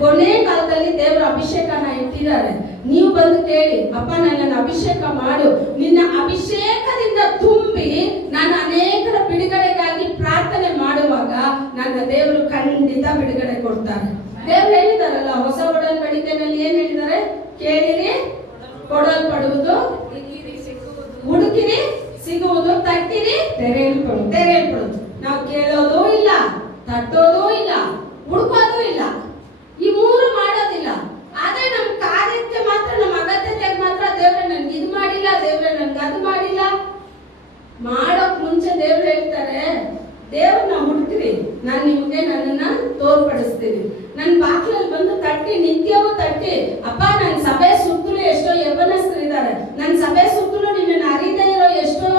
ಕೊನೆ ಕಾಲದಲ್ಲಿ ದೇವರ ಅಭಿಷೇಕನ ಇಟ್ಟಿದ್ದಾರೆ. ನೀವು ಬಂದು ಕೇಳಿ, ಅಪ್ಪ ನನ್ನನ್ನು ಅಭಿಷೇಕ ಮಾಡು, ನಿನ್ನ ಅಭಿಷೇಕದಿಂದ ತುಂಬಿ ನಾನು ಅನೇಕರ ಬಿಡುಗಡೆಗಾಗಿ ಪ್ರಾರ್ಥನೆ ಮಾಡುವಾಗ ನನ್ನ ದೇವರು ಖಂಡಿತ ಬಿಡುಗಡೆ ಕೊಡ್ತಾರೆ. ದೇವರು ಹೇಳಿದಾರಲ್ಲ ಹೊಸ ಒಡಂಬಡಿಕೆಯಲ್ಲಿ ಏನ್ ಹೇಳಿದ್ದಾರೆ, ಕೇಳಿರಿ ಕೊಡಲ್ಪಡುವುದು, ಹುಡುಕಿರಿ ಸಿಗುವುದು, ತಟ್ಟಿರಿ ತೆರೆಯಲ್ಪಡುವುದು. ನಾವು ಕೇಳೋದು ಇಲ್ಲ, ತಟ್ಟೋದು ಇಲ್ಲ, ಹುಡುಕೋದು ಇಲ್ಲ, ಈ 3 ಮಾಡೋದಿಲ್ಲ. ಆದ್ರೆ ನಮ್ಮ ಕಾರ್ಯಕ್ಕೆ ಮಾತ್ರ, ನಮ್ಮ ಅಗತ್ಯತೆಗೆ ಮಾತ್ರ ದೇವ್ರೆ ನನ್ಗೆ ಇದು ಮಾಡಿಲ್ಲ, ದೇವ್ರೆ ನನ್ಗೆ ಅದು ಮಾಡಿಲ್ಲ. ಮಾಡೋಕ್ ಮುಂಚೆ ದೇವ್ರು ಹೇಳ್ತಾರೆ, ದೇವ್ರನ್ನ ಹುಡುಕ್ರಿ, ನಾನು ನಿಮ್ಗೆ ನನ್ನನ್ನ ತೋರ್ಪಡಿಸ್ತೀನಿ. ನನ್ನ ಬಾಕ್ಲಲ್ಲಿ ಬಂದು ತಟ್ಟಿ, ನಿತ್ಯವೂ ತಟ್ಟಿ, ಅಪ್ಪ ನನ್ನ ಸಭೆ ಸುತ್ತಲೂ ಎಷ್ಟೋ ಯೌವನಸ್ಥರಿದ್ದಾರೆ, ನನ್ನ ಸಭೆ ಸುತ್ತಲೂ ನಿನ್ನನ್ನು ಅರಿದೇ ಇರೋ ಎಷ್ಟೋ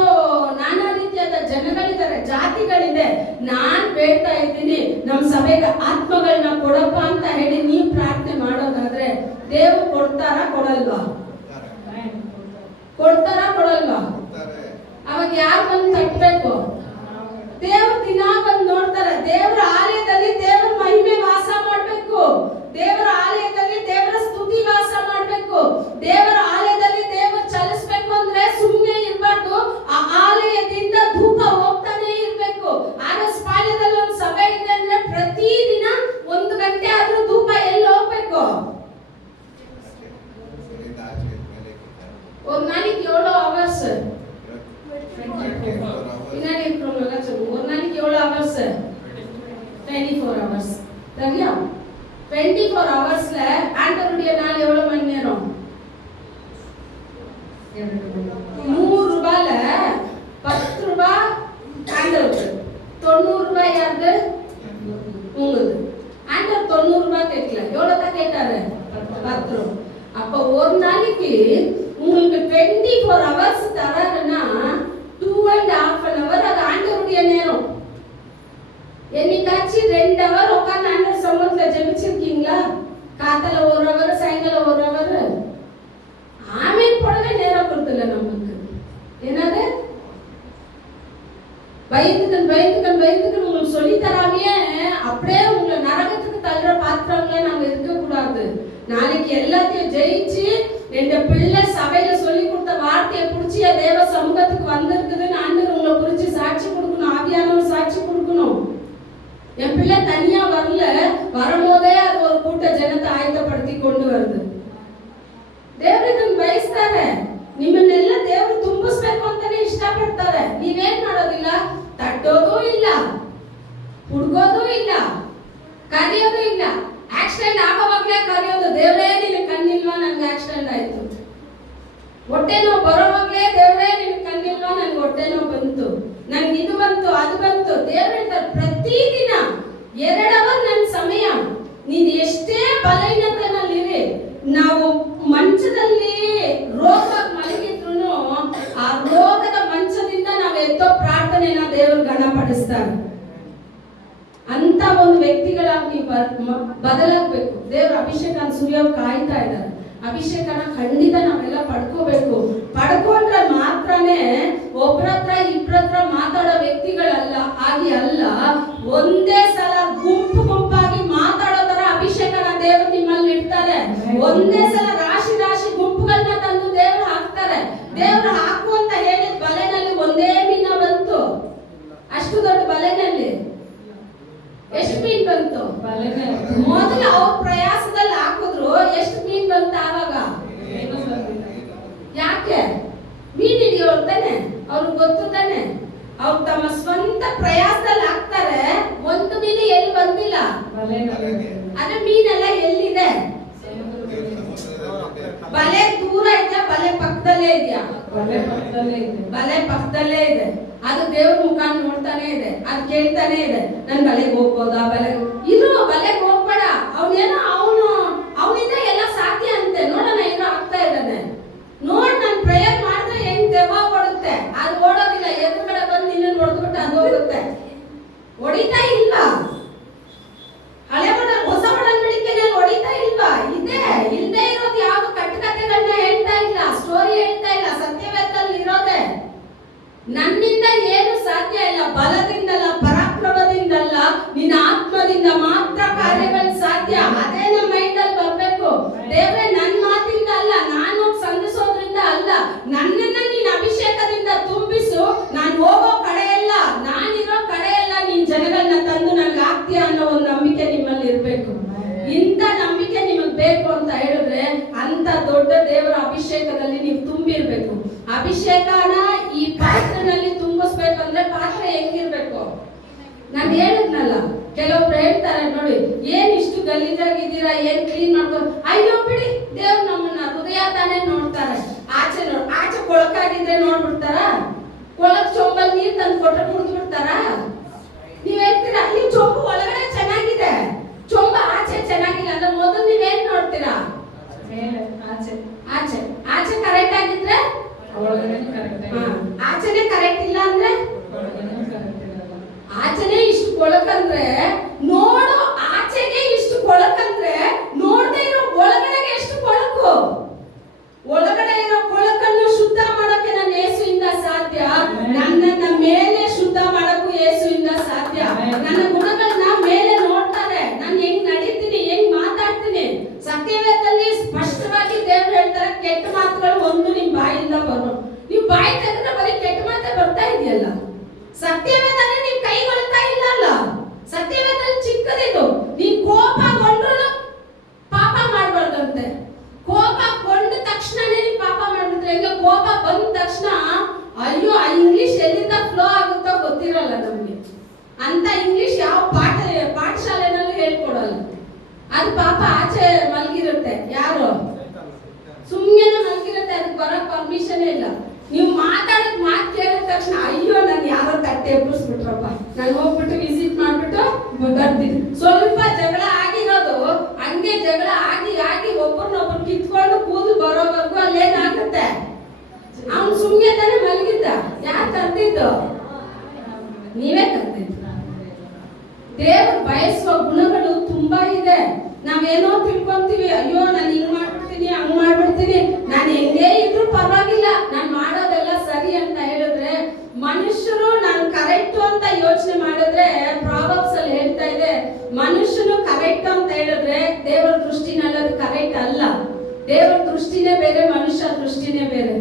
ನಾನಾ ರೀತಿಯಾದ ಜನಗಳಿದ್ದಾರೆ, ಜಾತಿಗಳಿದೆ, ನಾನ್ ಬೇಡ್ತಾ ಇದ್ದೀನಿ ನಮ್ಮ ಸಭೆಗೆ ಆತ್ಮಗಳನ್ನ ಕೊಡಪ್ಪ ಅಂತ ಹೇಳಿ ನೀವು ಪ್ರಾರ್ಥನೆ ಮಾಡೋದಾದ್ರೆ ದೇವ್ರು ಕೊಡ್ತಾರಾ ಕೊಡಲ್ವಾ? ಕೊಡ್ತಾರಾ ಕೊಡಲ್ವಾ? ಅವಾಗ ಯಾರು ಬಂದು ತಟ್ಟಬೇಕು? ದೇವ್ರ ದಿನ ಬಂದು ನೋಡ್ತಾರೆ. ದೇವರ ಆಲಯದಲ್ಲಿ ದೇವರ ಮಹಿಮೆ ವಾಸ ಮಾಡ್ಬೇಕು, ದೇವರ ಆಲಯದಲ್ಲಿ ದೇವರ ಸ್ತುತಿ ವಾಸ ಮಾಡ್ಬೇಕು, ದೇವರ ಆಲಯದಲ್ಲಿ ದೇವರು ಚಲಿಸ್ಬೇಕು ಅಂದ್ರೆ ಸುಮ್ಮನೆ ಇರಬಾರ್ದು, ಆ ಆಲಯದಿಂದ ಧೂಪ ಹೋಗ್ತಾನೆ ಇರ್ಬೇಕು. ಆಗ ಪಾಳ್ಯದಲ್ಲಿ ಒಂದು ಸಭೆ ಇದೆ ಅಂದ್ರೆ ಪ್ರತಿದಿನ 1 ಗಂಟೆ ಆದ್ರೂ ಧೂಪ ಎಲ್ಲಿ ಹೋಗ್ಬೇಕು? ஒரு நாளைக்கு எவ்வளவு ஹவர்ஸ்? பின்னாடி இருக்கிறவங்க சொல்லுங்க, ஒரு நாளைக்கு எவ்வளவு ஹவர்ஸ்? 24 ஹவர்ஸ். சரியா? 24 ஹவர்ஸ்ல ஆண்டவருடைய நாள் எவ்வளவு மணி நேரம்? 100 ரூபாயில 10 ரூபாய் ஆண்டவருக்கு, 90 ரூபாய் யாருக்கு? உங்களுக்கு. ஆண்டவர் 90 ரூபாய் கேட்கல, எவ்வளவு தான் கேட்டாரு? 10 ரூபாய். அப்ப ஒரு நாளைக்கு உங்களுக்கு 24 ஹவர்ஸ் தராருன்னா 2.5 hour அது ஆண்டவருடைய நேரம். என்னைக்காச்சும் 2 hour உட்கார்ந்து ஆண்டவர் சமூகத்துல ஜெபிச்சிருக்கீங்களா? காத்தால 1 hour, சாயங்காலம் 1 hour. ஆமென் போடவே நேரம் கொடுத்துல நமக்கு. என்னது? பயந்துக்கன் உங்களுக்கு சொல்லி தராமையே அப்படியே உங்களை நரகத்துக்கு தள்ளுற பாத்திரங்களே நாங்க இருக்க கூடாது. நாளைக்கு எல்லாத்தையும் ஜெயிச்சு என் பிள்ளை சபையில சொல்லி கொடுத்த வார்த்தையை புடிச்சு தேவ சமூகத்துக்கு வந்திருக்குதுன்னு ஆண்டவர் உங்களை குறிச்சு சாட்சி கொடுக்கணும், ஆவியானவர் சாட்சி கொடுக்கணும். என் பிள்ளை தனியா வரல, வரும்போதே அது ஒரு கூட்ட ஜனத்தை ಆಯ್ತಪಡಿಸಿ கொண்டு வருது. ದೇವರು ಇದನ್ನ ಬಯಸ್ತಾರೆ, ನಿಮ್ಮನ್ನೆಲ್ಲ ದೇವರು ತುಂಬಿಸ್ಬೇಕು ಅಂತಾನೆ ಇಷ್ಟಪಡ್ತಾರೆ. ನೀವೇನ್ ಮಾಡೋದಿಲ್ಲ, ತಟ್ಟೋದು ಇಲ್ಲ, ಹುಡುಗೋದು ಇಲ್ಲ, ಕರೆಯೋದು ಇಲ್ಲ. ಆಕ್ಸಿಡೆಂಟ್ ಆಗೋವಾಗ್ಲೇ ಕರೆಯೋದು, ದೇವರೇ ನಿನ್ನ ಕಣ್ಣಿಲ್ವಾ ನನ್ಗೆ ಆಕ್ಸಿಡೆಂಟ್ ಆಯ್ತು. ಹೊಟ್ಟೆ ನೋವು ಬರೋವಾಗ್ಲೇ ದೇವರೇ ನಿನ್ನ ಕಣ್ಣಿಲ್ವಾ ನನ್ಗೆ ಹೊಟ್ಟೆ ನೋವು ಬಂತು, ನನ್ಗೆ ಇದು ಬಂತು ಅದು ಬಂತು. ದೇವ್ರು ಹೇಳ್ತಾರೆ ಪ್ರತಿದಿನ 2 hour ನನ್ನ ಸಮಯ, ನೀನ್ ಎಷ್ಟೇ ಬಲಹೀನತೆನಲ್ಲಿರಿ, ನಾವು ಮಂಚದಲ್ಲಿ ರೋಗ ಮಲಗಿದ್ರು ಆ ರೋಗದ ಮಂಚದಿಂದ ನಾವು ಎತ್ತೋ ಪ್ರಾರ್ಥನೆನ ದೇವರು ಗಣಪಡಿಸ್ತಾರೆ. ಅಂತ ಒಂದು ವ್ಯಕ್ತಿಗಳಾಗಿ ನೀವು ಬದಲಾಗಬೇಕು. ದೇವರ ಅಭಿಷೇಕ ಸುರಿಯೋರು ಕಾಯ್ತಾ ಇದ್ದಾರೆ. ಅಭಿಷೇಕನ ಖಂಡಿತ ನಾವೆಲ್ಲ ಪಡ್ಕೋಬೇಕು. ಪಡ್ಕೊಂಡ್ರೆ ಮಾತ್ರನೇ ಒಬ್ರತ್ರ ಇಬ್ರತ್ರ ಮಾತಾಡೋ ವ್ಯಕ್ತಿಗಳಲ್ಲ, ಆಗಿ ಅಲ್ಲ, ಒಂದೇ ಸಲ ಗುಂಪಾಗಿ ಮಾತಾಡೋ ತರ ಅಭಿಷೇಕನ ದೇವರು ನಿಮ್ಮಲ್ಲಿ ಇಡ್ತಾರೆ. ಒಂದೇ ಸಲ ರಾಶಿ ಗುಂಪುಗಳನ್ನ ತಂದು ದೇವರು ಹಾಕ್ತಾರೆ. ದೇವರು ಹಾಕು ಅಂತ ಹೇಳಿದ ಬಲೆನಲ್ಲಿ ಒಂದೇ ಮೀನ ಬಂತು. ಅಷ್ಟು ದೊಡ್ಡ ಬಲೆನಲ್ಲಿ ಎಷ್ಟು ಮೀನ್ ಬಂತು? ಮೊದಲು ಅವ್ರ ಪ್ರಯಾಸದಲ್ಲಿ ಹಾಕಿದ್ರು, ಎಷ್ಟು ಮೀನ್ ಬಂತ ಆವಾಗ? ಯಾಕೆ? ಮೀನ್ ಹಿಡಿಯೋರು ತಾನೆ, ಅವ್ರಿಗೆ ಗೊತ್ತು ತಾನೆ. ಅವ್ರು ತಮ್ಮ ಸ್ವಂತ ಪ್ರಯಾಸದಲ್ಲಿ ಹಾಕ್ತಾರೆ. ಒಂದು ಮೀನು ಎಲ್ಲಿ ಬಂದಿಲ್ಲ, ಅದೇ ಮೀನೆಲ್ಲ ಎಲ್ಲಿದೆ? ಬಲೆ ದೂರ ಇದೆಯಾ, ಬಲೆ ಪಕ್ಕದಲ್ಲೇ ಇದೆಯಾ? ಬಲೆ ಪಕ್ಕದಲ್ಲೇ ಇದೆ. ಅದು ದೇವ್ರ ಮುಖ ನೋಡ್ತಾನೆ ಇದೆ, ಅದು ಕೇಳ್ತಾನೆ ಇದೆ, ನನ್ ಬಲೆಗೆ ಹೋಗ್ಬೋದಾ? ಬಲೆಗೆ ಹೋಗ್ಬೇಡ. ಅವನೇನೋ ಅವನಿಂದ ಎಲ್ಲ ಸಾಧ್ಯ ಅಂತೆ. ನೋಡೋಣ ಏನೋ ಆಗ್ತಾ ಇದ್ದಾನೆ, ನೋಡ್ ನನ್ ಪ್ರೇಯರ್ ಮಾಡಿದ್ರೆ ಹೆಂಗ್ ದೆವ್ವ ಓಡುತ್ತೆ. ಅದು ಓಡೋದಿಲ್ಲ, ಎದುರುಗಡೆ ಬಂದು ನಿನ್ನ ಹೊಡೆದ್ಬಿಟ್ಟು ಅದು ಹೋಗುತ್ತೆ. ಹೊಡಿತಾ ಇಲ್ವಾ? ಹಳೆ ಹೊಸ ಒಡಂಬಡಿಕೆಯಲ್ಲಿ ಹೊಡಿತಾ ಇಲ್ವಾ? ಇಲ್ಲದೆ ಇರೋದು ಯಾವ್ದು ಕಟ್ಟುಕತೆಗಳನ್ನ ಹೇಳ್ತಾ ಇಲ್ಲ, ಸ್ಟೋರಿ ಹೇಳ್ತಾ ಇಲ್ಲ, ಸತ್ಯವೇದದಲ್ಲಿ ಇರೋದೆ. ನನ್ನಿಂದ ಏನು ಸಾಧ್ಯ ಇಲ್ಲ, ಬಲದಿಂದಲ್ಲ, ಪರಾಕ್ರಮದಿಂದಲ್ಲ, ನಿನ್ನ ಆತ್ಮದಿಂದ ಮಾತ್ರ ಕಾರ್ಯಗಳು ಸಾಧ್ಯ. ಅದೇ ನಮ್ಮ ಮೈಂಡ್ ಅಲ್ಲಿ ಬರ್ಬೇಕು. ದೇವ್ರೆ, ನನ್ನ ಮಾತಿಂದ ಅಲ್ಲ, ನಾನು ಸಂಧಿಸೋದ್ರಿಂದ ಅಲ್ಲ, ನನ್ನನ್ನ ನೀನ್ ಅಭಿಷೇಕದಿಂದ ತುಂಬಿಸು. ನಾನು ಹೋಗೋ ಕಡೆ ಎಲ್ಲ, ನಾನಿರೋ ಕಡೆ ಎಲ್ಲ ನೀನ್ ಜನಗಳನ್ನ ತಂದು ನನ್ಗೆ ಆಗ್ತೀಯ ಅನ್ನೋ ಒಂದು ನಂಬಿಕೆ ನಿಮ್ಮಲ್ಲಿ ಇರ್ಬೇಕು. ಇಂಥ ನಂಬಿಕೆ ನಿಮಗ್ ಬೇಕು ಅಂತ ಹೇಳಿದ್ರೆ ಅಂತ ದೊಡ್ಡ ದೇವರ ಅಭಿಷೇಕದಲ್ಲಿ ನೀವು ತುಂಬಿರ್ಬೇಕು. ಅಭಿಷೇಕನ ಈ ಪಾತ್ರೆನಲ್ಲಿ ತುಂಬಿಸ್ಬೇಕಂದ್ರೆ ಪಾತ್ರೆ ಹೆಂಗಿರ್ಬೇಕು? ನಾನು ಹೇಳಿದ್ನಲ್ಲ, ಕೆಲವೊಬ್ರು ಹೇಳ್ತಾರೆ ನೋಡಿ, ಏನ್ ಇಷ್ಟು ಗಲೀಜಾಗಿದ್ದೀರಾ, ಏನ್ ಕ್ಲೀನ್ ಮಾಡ್ಕೊ. ಅಯ್ಯೋ ಬಿಡಿ, ದೇವ್ರು ನಮ್ಮನ್ನ ಹೃದಯ ತಾನೇ ನೋಡ್ತಾರೆ. ಆಚೆ ಕೊಳಕಾಗಿದ್ರೆ ನೋಡ್ಬಿಡ್ತಾರ? ಕೊಳಕ್ ಚೊಂಬಲ್ ನೀರ್ ತಂದು ಕೊಟ್ರೆ ಕುಡಿದು ಬಿಡ್ತಾರ? ನೀವ್ ಹೇಳ್ತೀರಾ ಈ ಚೊಂಬು ಒಳಗಡೆ ಚೆನ್ನಾಗಿದೆ, ಚೊಂಬ ಆಚೆ ಚೆನ್ನಾಗಿಲ್ಲ ಅಂದ್ರೆ ಮೊದಲು ನೀವೇನ್ ನೋಡ್ತೀರಾ? ಆಚೆ ಆಚೆ ಕರೆಕ್ಟ್ ಆಗಿದ್ರೆ ಆಚೆನೆ ಕರೆಕ್ಟ್ ಇಲ್ಲ ಅಂದ್ರೆ ಆಚೆನೆ ಇಷ್ಟು ಕೊಳಕಂದ್ರೆ ನೋಡು, ಆಚೆಗೆ ಇಷ್ಟು ಕೊಳಕಂದ್ರೆ ನೋಡದೆ ಇರೋ ಒಳಗಡೆಗೆ ಎಷ್ಟು ಕೊಳಕು. ಒಳಗಡೆ ಇರೋ ಕೊಳಕನ್ನು ಶುದ್ಧ ಮಾಡೋಕೆ ನನ್ನ ಯೇಸುವಿಂದ ಸಾಧ್ಯ. ನನ್ನನ್ನ ಮೇಲೆ ಶುದ್ಧ ಮಾಡೋಕ್ಕೂ ಯೇಸುವಿಂದ ಸಾಧ್ಯ. ನನ್ನ ಗುಣಗಳನ್ನ ಮೇಲೆ ನೋಡ್ತಾರೆ, ನಾನು ಹೆಂಗ್ ನಡೀತೀನಿ, ಹೆಂಗ್ ಮಾತಾಡ್ತೀನಿ. ಸತ್ಯವೇದದಲ್ಲಿ ಸ್ಪಷ್ಟವಾಗಿ ದೇವ್ರು ಹೇಳ್ತಾರೆ, ಕೆಟ್ಟ ಮಾತುಗಳು ಒಂದು ನಿಮ್ ಬಾಯಿಂದ ಬರೋ. ನೀವು ಬಾಯಿ ತೆಗೆದ್ರೆ ಬರೀ ಕೆಟ್ಟ ಮಾತೇ ಬರ್ತಾ ಇದೆಯಲ್ಲ. ಸತ್ಯವೇದನೆ ನಿಮ್ ಕೈಗೊಳ್ತಾ ಇಲ್ಲಲ್ಲ. ಸತ್ಯವೇದಲ್ಲಿ ಚಿಕ್ಕದಿದು. ನೀನ್ ಕೋಪಗೊಂಡ್ರು ಪಾಪ ಮಾಡ್ಬಾರ್ದಂತೆ. ಕೋಪ ಕೊಂಡ ತಕ್ಷಣನೇ ನೀವು ಪಾಪ ಮಾಡ್ಬಿಟ್ರೆ ಹೆಂಗೆ? ಕೋಪ ಬಂದ ತಕ್ಷಣ ಅಯ್ಯೋ, ಆ ಇಂಗ್ಲಿಷ್ ಎಲ್ಲಿಂದ ಫ್ಲೋ ಆಗುತ್ತೋ ಗೊತ್ತಿರಲ್ಲ ನಮ್ಗೆ. ಅಂತ ಇಂಗ್ಲಿಷ್ ಯಾವ ಪಾಠಶಾಲೆನಲ್ಲೂ ಹೇಳ್ಕೊಡಲ್ಲ. ಅದು ಪಾಪ ಆಚೆ ಮಲಗಿರುತ್ತೆ, ಯಾರು ಸುಮ್ಮನೆ ಮಲಗಿರುತ್ತೆ, ಅದಕ್ಕೆ ಬರೋಕ್ ಪರ್ಮಿಷನ್ ಇಲ್ಲ. ನೀವು ಮಾತಾಡೋದ್ ಮಾತು ಕೇಳಿದ ತಕ್ಷಣ ಅಯ್ಯೋ, ನಾನು ಯಾರೋ ತಟ್ಟೆ ಎಬ್ಬಿಸ್ಬಿಟ್ರಪ್ಪ, ನಾನು ಹೋಗ್ಬಿಟ್ಟು ವಿಸಿಟ್ ಮಾಡ್ಬಿಟ್ಟು ಬರ್ತೀನಿ. ಸ್ವಲ್ಪ ಜಗಳ ಆಗಿರೋದು ಹಂಗೆ ಜಗಳ ಆಗಿ ಆಗಿ ಒಬ್ಬರನ್ನೊಬ್ರು ಕಿತ್ಕೊಂಡು ಕೂದಲು ಬರೋವರೆಗೂ ಅಲ್ಲೇನಾಗುತ್ತೆ? ಅವ್ನು ಸುಮ್ಮನೆ ತಾನೇ ಮಲಗಿದ್ದ. ಯಾರು ಕರ್ತಿದ್ದು? ನೀವೇ ಕರ್ತಿದ್ದು. ದೇವರು ಬಯಸುವ ಗುಣಗಳು ತುಂಬಾ ಇದೆ. ನಾವೇನೋ ತಿಳ್ಕೊಂತೀವಿ, ಅಯ್ಯೋ ನಾನು ಹಿಂಗ್ ಮಾಡ್ಬಿಡ್ತೀನಿ, ಹಂಗ್ ಮಾಡ್ಬಿಡ್ತೀನಿ, ನಾನು ಹೆಂಗೇ ಇದ್ರು ಪರವಾಗಿಲ್ಲ, ನಾನು ಮಾಡೋದೆಲ್ಲ ಸರಿ ಅಂತ ಹೇಳಿದ್ರೆ, ಮನುಷ್ಯರು ನಾನು ಕರೆಕ್ಟ್ ಅಂತ ಯೋಚನೆ ಮಾಡಿದ್ರೆ, ಪ್ರಾವರ್ಬ್ಸ್ ಅಲ್ಲಿ ಹೇಳ್ತಾ ಇದೆ, ಮನುಷ್ಯನು ಕರೆಕ್ಟ್ ಅಂತ ಹೇಳಿದ್ರೆ ದೇವರ ದೃಷ್ಟಿನಲ್ಲಿ ಅದು ಕರೆಕ್ಟ್ ಅಲ್ಲ. ದೇವರ ದೃಷ್ಟಿನೇ ಬೇರೆ, ಮನುಷ್ಯ ದೃಷ್ಟಿನೇ ಬೇರೆ.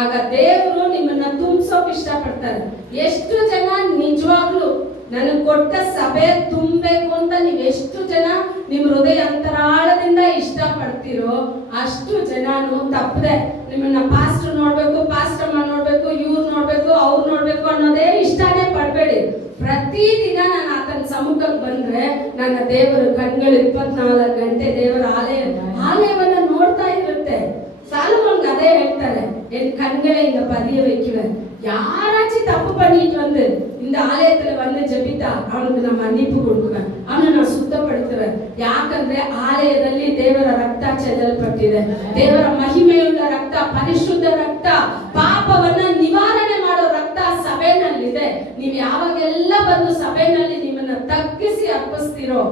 ಆಗ ದೇವರು ನಿಮ್ಮನ್ನ ತುಂಬಿಸೋಕೆ ಇಷ್ಟಪಡ್ತಾರೆ. ಎಷ್ಟು ಜನ ನಿಜವಾಗ್ಲು ನನಗೆ ಕೊಟ್ಟ ಸಭೆ ತುಂಬಬೇಕು ಅಂತ ನೀವು ಎಷ್ಟು ಜನ ನಿಮ್ ಹೃದಯ ಅಂತರಾಳದಿಂದ ಇಷ್ಟಪಡ್ತೀರೋ ಅಷ್ಟು ಜನನು ತಪ್ಪದೆ ನಿಮ್ಮನ್ನ ಪಾಸ್ಟರ್ ನೋಡ್ಬೇಕು, ಪಾಸ್ಟರ್ ನೋಡ್ಬೇಕು, ಇವ್ರು ನೋಡ್ಬೇಕು, ಅವ್ರು ನೋಡ್ಬೇಕು ಅನ್ನೋದೇ ಇಷ್ಟನೇ ಪಡ್ಬೇಡಿ. ಪ್ರತಿದಿನ ನಾನು ಆತನ ಸಮ್ಮುಖಕ್ಕೆ ಬಂದ್ರೆ ನನ್ನ ದೇವರ ಕಣ್ಗಳು 24 ಗಂಟೆ ದೇವರ ಆಲಯವನ್ನ ನೋಡ್ತಾ ಇರುತ್ತೆ. சாலமோன் அதே ಹೇಳ್ತಾರೆ, என் கண்களை இந்த பதிய வைக்குவேன். யாராச்சும் தப்பு பண்ணிட்டு வந்து இந்த ஆலயத்துல வந்து ஜெபித்தா அவனுக்கு நான் மன்னிப்பு கொடுக்குவேன், ಅವನನ್ನ ನಾನು ಸುತ್ತಪಡಿಸುತ್ತೇನೆ. ಯಾಕಂದ್ರೆ ಆಲಯದಲ್ಲಿ ದೇವರ ರಕ್ತ ಚೆಲ್ಲಲ್ಪಟ್ಟಿದೆ. ದೇವರ ಮಹಿಮೆಯುಳ್ಳ ರಕ್ತ, ಪರಿಶುದ್ಧ ರಕ್ತ, ಪಾಪವನ್ನ ನಿವಾರಣೆ ಮಾಡೋ ರಕ್ತ ಸಭೆನಲ್ಲಿದೆ. ನೀವು ಯಾವಾಗೆಲ್ಲ ಬಂದು ಸಭೆನಲ್ಲಿ ನಿಮ್ಮನ್ನ ತಗ್ಗಿಸಿ ಅರ್ಪಿಸ್ತೀರೋ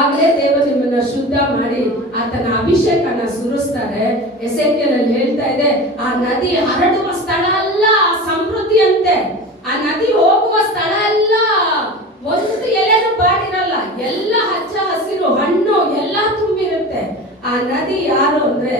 ಆಗಲೇ ದೇವರು ನಿಮ್ಮನ್ನ ಶುದ್ಧ ಮಾಡಿ ಆತನ ಅಭಿಷೇಕನ ಸುರಿಸ್ತಾರೆ. ಎಸೆಕಿಯೇಲಲ್ಲಿ ಹೇಳ್ತಾ ಇದೆ, ಆ ನದಿ ಹರಡುವ ಸ್ಥಳ ಅಲ್ಲ ಸಮೃದ್ಧಿ ಅಂತೆ. ಆ ನದಿ ಹೋಗುವ ಸ್ಥಳ ಅಲ್ಲ ಒಂದು ಎಲೆನೂ ಬಾಡಿರಲ್ಲ, ಎಲ್ಲ ಹಚ್ಚ ಹಸಿರು ಹಣ್ಣು ಎಲ್ಲ ತುಂಬಿರುತ್ತೆ. ಆ ನದಿ ಯಾರು ಅಂದ್ರೆ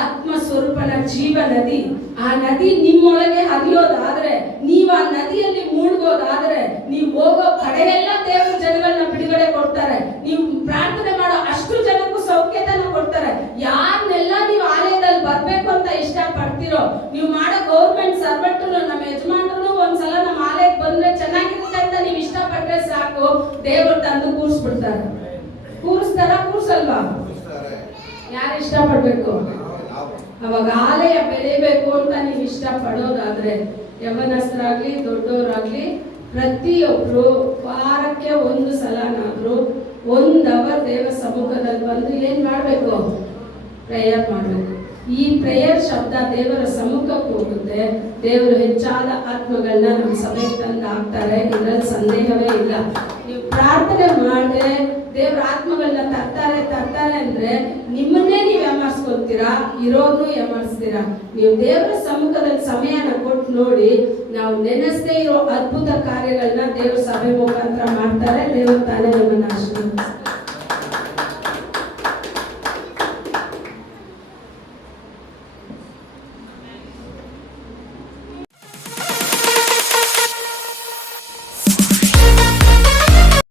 ಆತ್ಮ ಸ್ವರೂಪನ ಜೀವ ನದಿ. ಆ ನದಿ ನಿಮ್ಮೊಳಗೆ ಹರಿಯೋದಾದ್ರೆ, ನೀವು ಆ ನದಿಯಲ್ಲಿ ಮುಳುಗೋದಾದ್ರೆ, ನೀವು ಹೋಗೋ ಕಡೆಯೆಲ್ಲ ದೇವರ ಜನಗಳನ್ನ ಬಿಡುಗಡೆ ಕೊಡ್ತಾರೆ. ನೀವು ಪ್ರಾರ್ಥನೆ ಮಾಡೋ ಅಷ್ಟು ಜನಕ್ಕೂ ಸೌಖ್ಯತನ ಕೊಡ್ತಾರೆ. ಯಾರನ್ನೆಲ್ಲ ನೀವು ಆಲಯದಲ್ಲಿ ಬರ್ಬೇಕು ಅಂತ ಇಷ್ಟ ಪಡ್ತೀರೋ, ನೀವು ಮಾಡೋ ಗೌರ್ಮೆಂಟ್ ಸರ್ವೆಂಟ್ ನಮ್ಮ ಯಜಮಾನರು ಒಂದ್ಸಲ ನಮ್ಮ ಕೂರಿಸ್ತಾರೆ. ಕೂರಿಸಲ್ವಾ? ಯಾರು ಇಷ್ಟಪಡ್ಬೇಕು? ಅವಾಗ ಆಲಯ ಬೆಳಿಬೇಕು ಅಂತ ನೀವು ಇಷ್ಟಪಡೋದಾದ್ರೆ ಯವನಸ್ಥರಾಗ್ಲಿ ದೊಡ್ಡವರಾಗ್ಲಿ ಪ್ರತಿಯೊಬ್ರು ವಾರಕ್ಕೆ ಒಂದು ಸಲನಾದ್ರೂ 1 ಅವರ್ ದೇವರ ಸಮ್ಮುಖದಲ್ಲಿ ಬಂದು ಏನ್ ಮಾಡ್ಬೇಕು? ಪ್ರೇಯರ್ ಮಾಡ್ಬೇಕು. ಈ ಪ್ರೇಯರ್ ಶಬ್ದ ದೇವರ ಸಮ್ಮುಖಕ್ಕೆ ಹೋಗುತ್ತೆ. ದೇವರು ಹೆಚ್ಚಾದ ಆತ್ಮಗಳನ್ನ ನಮ್ಮ ಸಭೆಗೆ ತಂದು ಹಾಕ್ತಾರೆ, ಇದರಲ್ಲಿ ಸಂದೇಹವೇ ಇಲ್ಲ. ನೀವು ಪ್ರಾರ್ಥನೆ ಮಾಡಿದ್ರೆ ದೇವರ ಆತ್ಮಗಳನ್ನ ತರ್ತಾರೆ ಅಂದ್ರೆ ನಿಮ್ಮನ್ನೇ ನೀವು ಯಾಮಾರಿಸ್ಕೊತೀರಾ, ಇರೋರ್ನು ಯಾಮಾರಿಸ್ತೀರಾ. ನೀವು ದೇವರ ಸಮ್ಮುಖದಲ್ಲಿ ಸಮಯನ ಕೊಟ್ಟು ನೋಡಿ, ನಾವು ನೆನೆಸದೇ ಇರೋ ಅದ್ಭುತ ಕಾರ್ಯಗಳನ್ನ ದೇವರ ಸಭೆ ಮುಖಾಂತರ ಮಾಡ್ತಾರೆ. ದೇವರು ತಾನೇ ನಮ್ಮನ್ನ ಆಶೀರ್ವದಿಸ್ತಾರೆ.